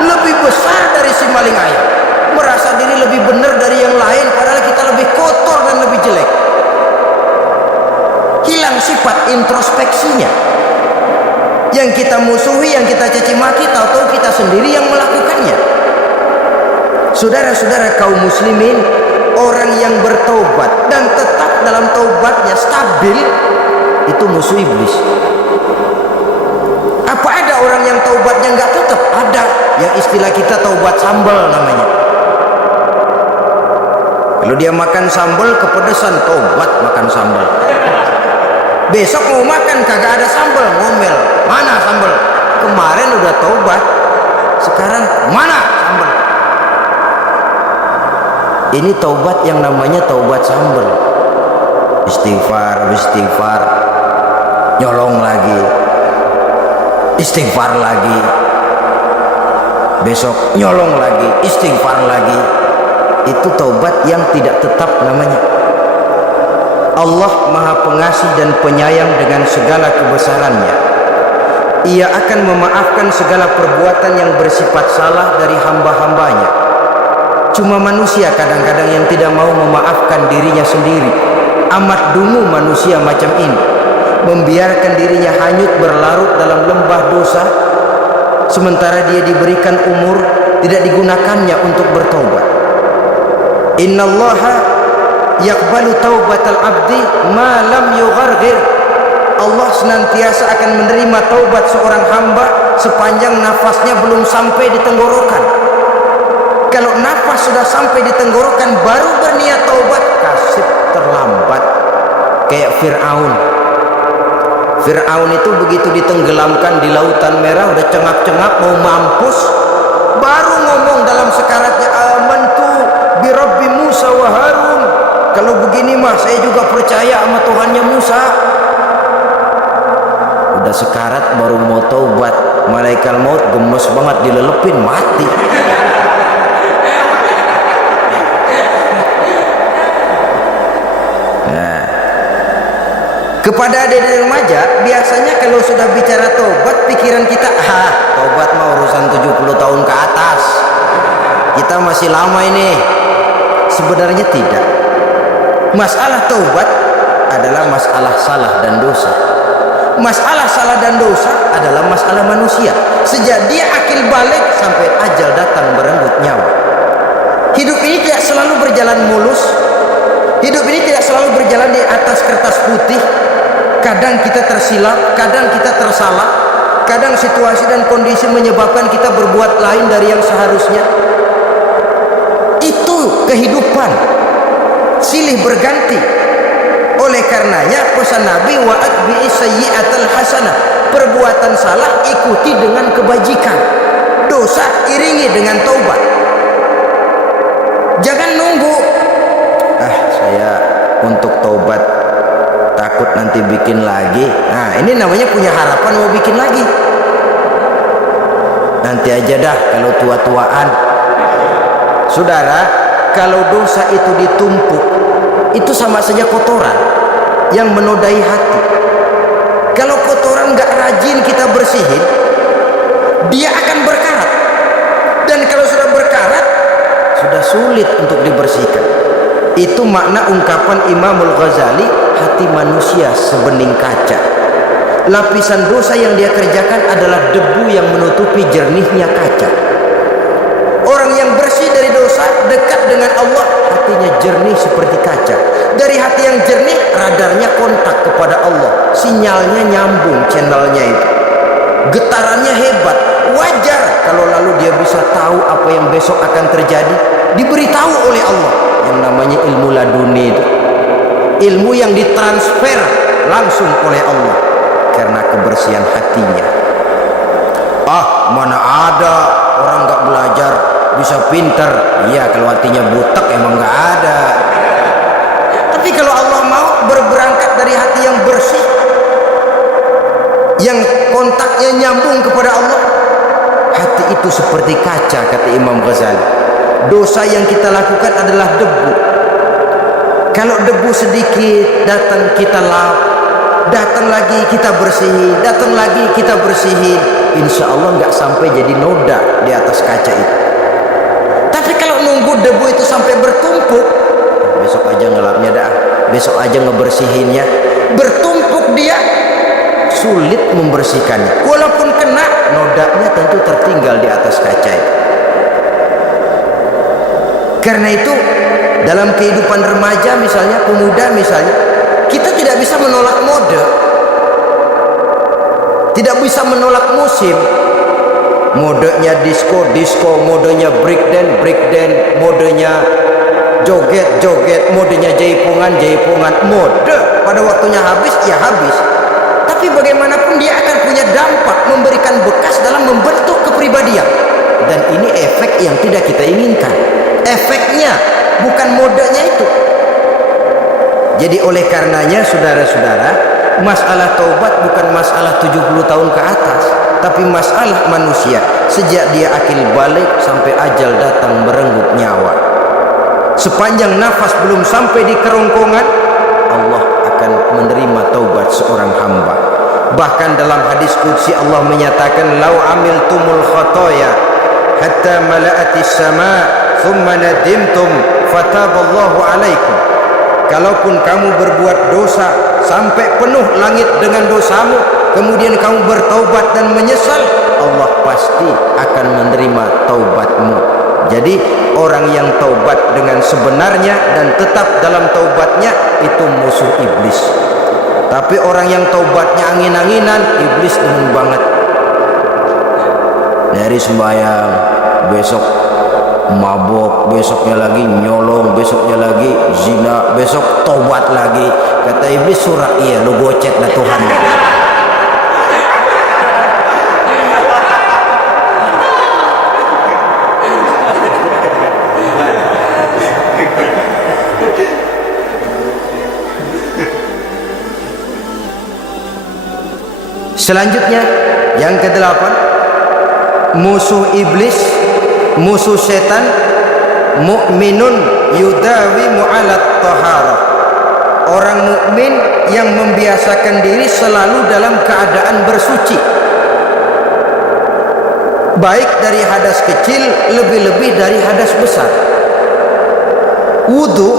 Lebih besar dari si maling ayam, merasa diri lebih benar dari yang lain, padahal kita lebih kotor dan lebih jelek. Hilang sifat introspeksinya. Yang kita musuhi, yang kita caci maki, tahu-tahu kita sendiri yang melakukannya. Saudara-saudara kaum muslimin, orang yang bertaubat dan tetap dalam taubatnya stabil, itu musuh iblis. Apa ada orang yang taubatnya nggak tetap? Ada, yang istilah kita taubat sambal namanya. Kalau dia makan sambal kepedesan, taubat makan sambal. Besok mau makan kagak ada sambal, ngomel. Mana sambal? Kemarin udah taubat, sekarang mana sambal? Ini taubat yang namanya taubat sambal. Istighfar, istighfar, nyolong lagi, istighfar lagi, besok nyolong lagi, istighfar lagi. Itu taubat yang tidak tetap namanya. Allah Maha Pengasih dan Penyayang dengan segala kebesarannya. Ia akan memaafkan segala perbuatan yang bersifat salah dari hamba-hambanya. Cuma manusia kadang-kadang yang tidak mau memaafkan dirinya sendiri. Amat dungu manusia macam ini, membiarkan dirinya hanyut berlarut dalam lembah dosa, sementara dia diberikan umur tidak digunakannya untuk bertaubat. Innallaha yaqbalu taubatal abdi ma lam yugharghir. Allah senantiasa akan menerima taubat seorang hamba sepanjang nafasnya belum sampai di tenggorokan. Kalau nafas sudah sampai di tenggorokan baru berniat taubat, kasih terlambat. Kayak Fir'aun. Fir'aun itu begitu ditenggelamkan di lautan merah, udah cengap-cengap mau mampus, baru ngomong dalam sekaratnya, amantu bi Rabbi Musa wa Harun. Kalau begini mah saya juga percaya sama Tuhannya Musa. Udah sekarat baru mau taubat, malaikat maut gemes banget dilelepin, mati. Kepada adik-adik remaja, biasanya kalau sudah bicara taubat, pikiran kita, taubat mah urusan 70 tahun ke atas. Kita masih lama ini. Sebenarnya tidak. Masalah taubat adalah masalah salah dan dosa. Masalah salah dan dosa adalah masalah manusia. Sejak dia akil balik sampai ajal datang berenggut nyawa. Hidup ini tidak selalu berjalan mulus. Hidup ini tidak selalu berjalan di atas kertas putih. Kadang kita tersilap, kadang kita tersalah, kadang situasi dan kondisi menyebabkan kita berbuat lain dari yang seharusnya. Itu kehidupan, silih berganti. Oleh karenanya pesan Nabi, wa atbi'i sayyi'atal hasanah, perbuatan salah ikuti dengan kebajikan, dosa iringi dengan taubat. Jangan nunggu, saya untuk taubat takut nanti bikin lagi. Nah, ini namanya punya harapan mau bikin lagi. Nanti aja dah kalau tua-tuaan. Saudara, kalau dosa itu ditumpuk, itu sama saja kotoran yang menodai hati. Kalau kotoran nggak rajin kita bersihin, dia akan berkarat. Dan kalau sudah berkarat, sudah sulit untuk dibersihkan. Itu makna ungkapan Imamul Ghazali, hati manusia sebening kaca. Lapisan dosa yang dia kerjakan adalah debu yang menutupi jernihnya kaca. Orang yang bersih dari dosa, dekat dengan Allah, hatinya jernih seperti kaca. Dari hati yang jernih, radarnya kontak kepada Allah, sinyalnya nyambung, channelnya itu, getarannya hebat. Wajar kalau lalu dia bisa tahu apa yang besok akan terjadi, diberitahu oleh Allah, yang namanya ilmu laduni itu, ilmu yang ditransfer langsung oleh Allah karena kebersihan hatinya. Ah, mana ada orang nggak belajar bisa pinter? Iya, kalau hatinya butek emang nggak ada. Tapi kalau Allah mau berberangkat dari hati yang bersih, yang kontaknya nyambung kepada Allah, hati itu seperti kaca, kata Imam Ghazali. Dosa yang kita lakukan adalah debu. Kalau debu sedikit datang, kita lap, datang lagi kita bersihin, datang lagi kita bersihin, insya Allah nggak sampai jadi noda di atas kaca itu. Tapi kalau nunggu debu itu sampai bertumpuk, besok aja ngelapnya dah, besok aja ngebersihinnya, bertumpuk dia, sulit membersihkannya. Walaupun kena, nodanya tentu tertinggal di atas kaca itu. Karena itu dalam kehidupan remaja misalnya, pemuda misalnya, kita tidak bisa menolak mode, tidak bisa menolak musim. Modenya disco, disco, modenya breakdance, breakdance, modenya joget, joget, modenya jaipongan, jaipongan. Mode pada waktunya habis, ya habis. Tapi bagaimanapun dia akan punya dampak, memberikan bekas dalam membentuk kepribadian. Dan ini efek yang tidak kita inginkan. Efeknya bukan modenya itu. Jadi oleh karenanya saudara-saudara, masalah taubat bukan masalah 70 tahun ke atas, tapi masalah manusia sejak dia akil balik sampai ajal datang merenggut nyawa. Sepanjang nafas belum sampai di kerongkongan, Allah akan menerima taubat seorang hamba. Bahkan dalam hadis qudsi Allah menyatakan, lau amiltumul khotoya hatta mala'atis sama thumma nadimtum fataballahu alaikum. Kalaupun kamu berbuat dosa sampai penuh langit dengan dosamu, kemudian kamu bertaubat dan menyesal, Allah pasti akan menerima taubatmu. Jadi orang yang taubat dengan sebenarnya dan tetap dalam taubatnya itu musuh iblis. Tapi orang yang taubatnya angin-anginan, iblis demen banget. Dari sembahyang, besok mabok, besoknya lagi nyolong, besoknya lagi zina, besok tobat lagi. Kata iblis, surah iya lu gocet lah Tuhan. Selanjutnya yang ke-8, musuh iblis, musuh setan, mukminun yudawi mu'alat taharah. Orang mukmin yang membiasakan diri selalu dalam keadaan bersuci, baik dari hadas kecil, lebih-lebih dari hadas besar. Wudu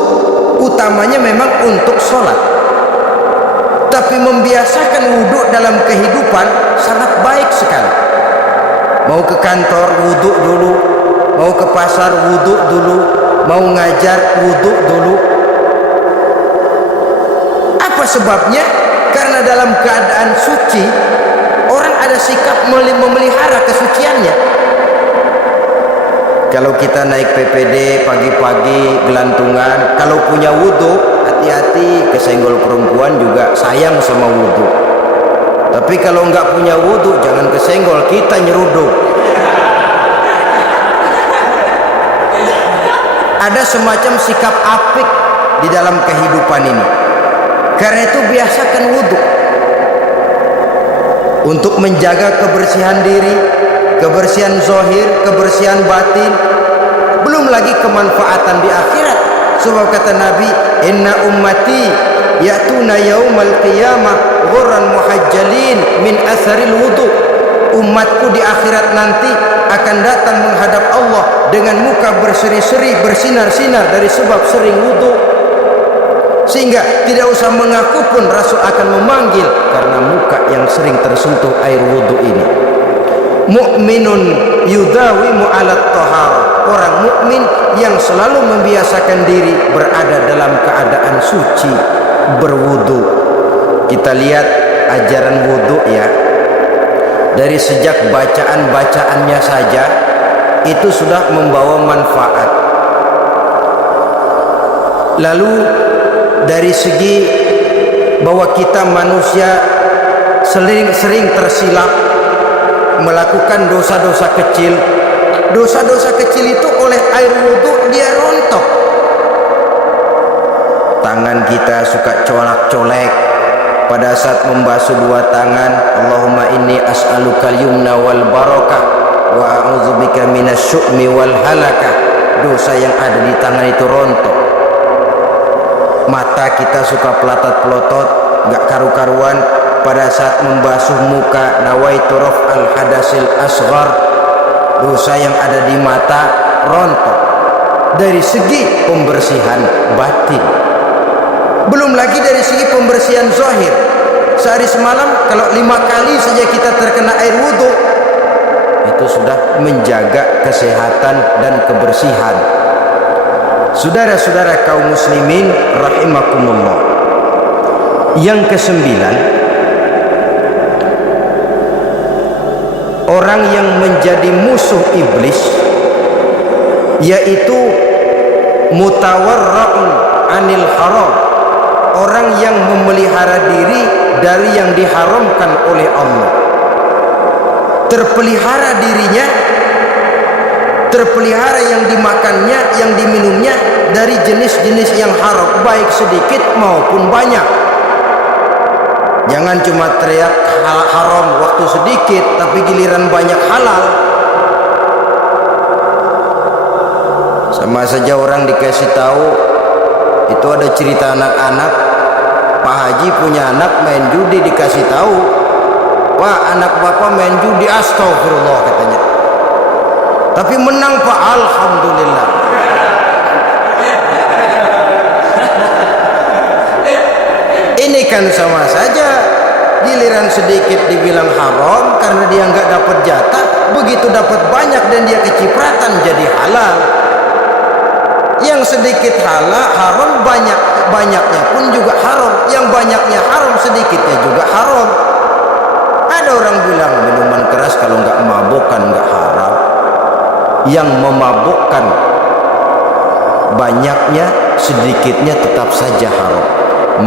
utamanya memang untuk sholat, tapi membiasakan wudu dalam kehidupan sangat baik sekali. Mau ke kantor wudu dulu, mau ke pasar wudu dulu, mau ngajar wudu dulu. Apa sebabnya? Karena dalam keadaan suci orang ada sikap memelihara kesuciannya. Kalau kita naik PPD pagi-pagi gelantungan, kalau punya wudu, hati-hati, kesenggol perempuan juga sayang sama wudu. Tapi kalau nggak punya wudu, jangan kesenggol, kita nyeruduk. Ada semacam sikap apik di dalam kehidupan ini. Karena itu biasakan wudu untuk menjaga kebersihan diri, kebersihan zahir, kebersihan batin, belum lagi kemanfaatan di akhirat. Sebab kata Nabi, inna ummati ya'tuna yaumal qiyamah ghurran muhajjalin min atharil wudu. umatku di akhirat nanti akan datang menghadap Allah dengan muka berseri-seri, bersinar-sinar dari sebab sering wudu, sehingga tidak usah mengaku pun Rasul akan memanggil karena muka yang sering tersentuh air wudu ini. Mu'minun yudawimu alat tahara, orang mukmin yang selalu membiasakan diri berada dalam keadaan suci, berwudu. Kita lihat ajaran wudu ya, dari sejak bacaan-bacaannya saja itu sudah membawa manfaat. Lalu dari segi bahwa kita manusia sering tersilap melakukan dosa-dosa kecil. Dosa-dosa kecil itu oleh air wudu dia rontok. Tangan kita suka colak-colek pada saat membasuh dua tangan. Allahumma inni as'alukal yumna wal barakah wa a'udzubika minasyu'mi wal halakah. Dosa yang ada di tangan itu rontok. Mata kita suka pelatat-pelotot, gak karu-karuan pada saat membasuh muka. Nawaitu raf'al hadasil asghar. Dosa yang ada di mata rontok. Dari segi pembersihan batin, belum lagi dari segi pembersihan zahir. Sehari semalam kalau 5 kali saja kita terkena air wudu, itu sudah menjaga kesehatan dan kebersihan. Saudara-saudara kaum muslimin rahimakumullah. Yang kesembilan, orang yang menjadi musuh iblis yaitu mutawarra'un anil haram, orang yang memelihara diri dari yang diharamkan oleh Allah. Terpelihara dirinya, terpelihara yang dimakannya, yang diminumnya dari jenis-jenis yang haram, baik sedikit maupun banyak. Jangan cuma teriak haram waktu sedikit tapi giliran banyak halal. Sama saja orang dikasih tahu, itu ada cerita anak-anak, Pak Haji punya anak main judi, dikasih tahu, wah anak bapak main judi, astagfirullah katanya, tapi menang Pak, alhamdulillah. Ini kan sama saja, giliran sedikit dibilang haram karena dia nggak dapat jatah, begitu dapat banyak dan dia kecipratan jadi halal. Yang sedikit haram, banyaknya pun juga haram. Yang banyaknya haram, sedikitnya juga haram. Ada orang bilang minuman keras kalau nggak mabukkan nggak haram. Yang memabukkan banyaknya, sedikitnya tetap saja haram.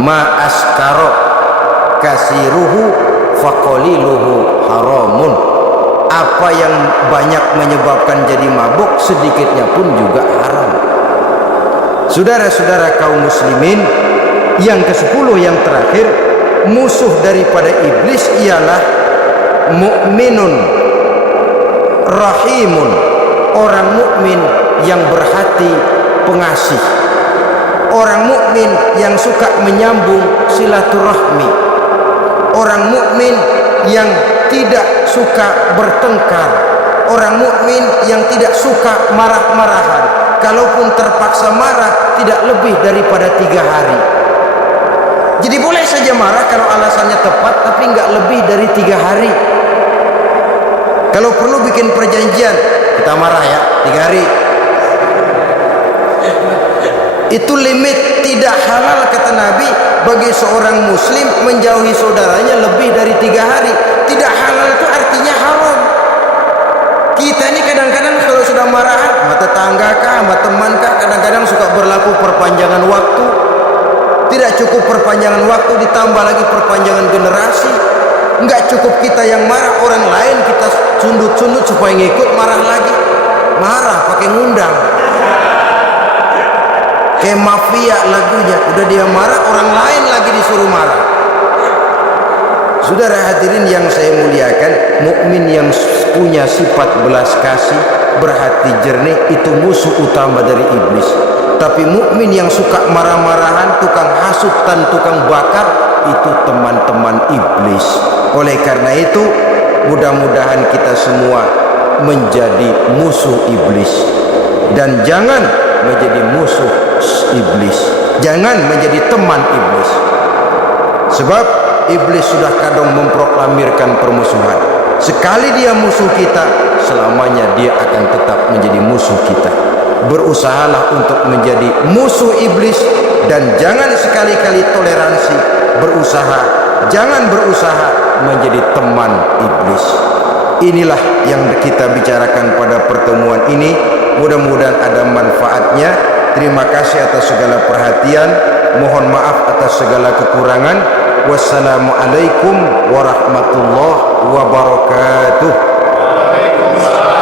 Ma askaro kasiruhu faqaliluhu haramun. Apa yang banyak menyebabkan jadi mabuk, sedikitnya pun juga haram. Saudara-saudara kaum muslimin, yang ke-10 yang terakhir, musuh daripada iblis ialah mukminun rahimun, orang mukmin yang berhati pengasih, orang mukmin yang suka menyambung silaturahmi, orang mukmin yang tidak suka bertengkar, orang mukmin yang tidak suka marah-marahan. Kalaupun terpaksa marah, tidak lebih daripada 3 hari. Jadi boleh saja marah kalau alasannya tepat, tapi nggak lebih dari 3 hari. Kalau perlu bikin perjanjian, kita marah ya 3 hari. Itu limit. Tidak halal kata Nabi bagi seorang muslim menjauhi saudaranya lebih dari 3 hari. Tidak halal itu artinya haram. Kita ini kadang-kadang kalau sudah marah sama tetangga kah, sama teman kah, kadang-kadang suka berlaku perpanjangan waktu. Tidak cukup perpanjangan waktu, ditambah lagi perpanjangan generasi. Enggak cukup kita yang marah, orang lain kita sundut-sundut supaya ngikut marah lagi. Marah pakai ngundang, kayak mafia lagunya. Udah dia marah, orang lain lagi disuruh marah. Saudara hadirin yang saya muliakan, mukmin yang punya sifat belas kasih, berhati jernih, itu musuh utama dari iblis. Tapi mukmin yang suka marah-marahan, tukang hasut dan tukang bakar, itu teman-teman iblis. Oleh karena itu, mudah-mudahan kita semua menjadi musuh iblis, dan jangan menjadi musuh iblis, jangan menjadi teman iblis. Sebab iblis sudah kadang memproklamirkan permusuhan. Sekali dia musuh kita, selamanya dia akan tetap menjadi musuh kita. Berusahalah untuk menjadi musuh iblis, dan jangan sekali-kali toleransi. Jangan berusaha menjadi teman iblis. Inilah yang kita bicarakan pada pertemuan ini. Mudah-mudahan ada manfaatnya. Terima kasih atas segala perhatian. Mohon maaf atas segala kekurangan. Wassalamualaikum warahmatullahi wabarakatuh. Waalaikumsalam.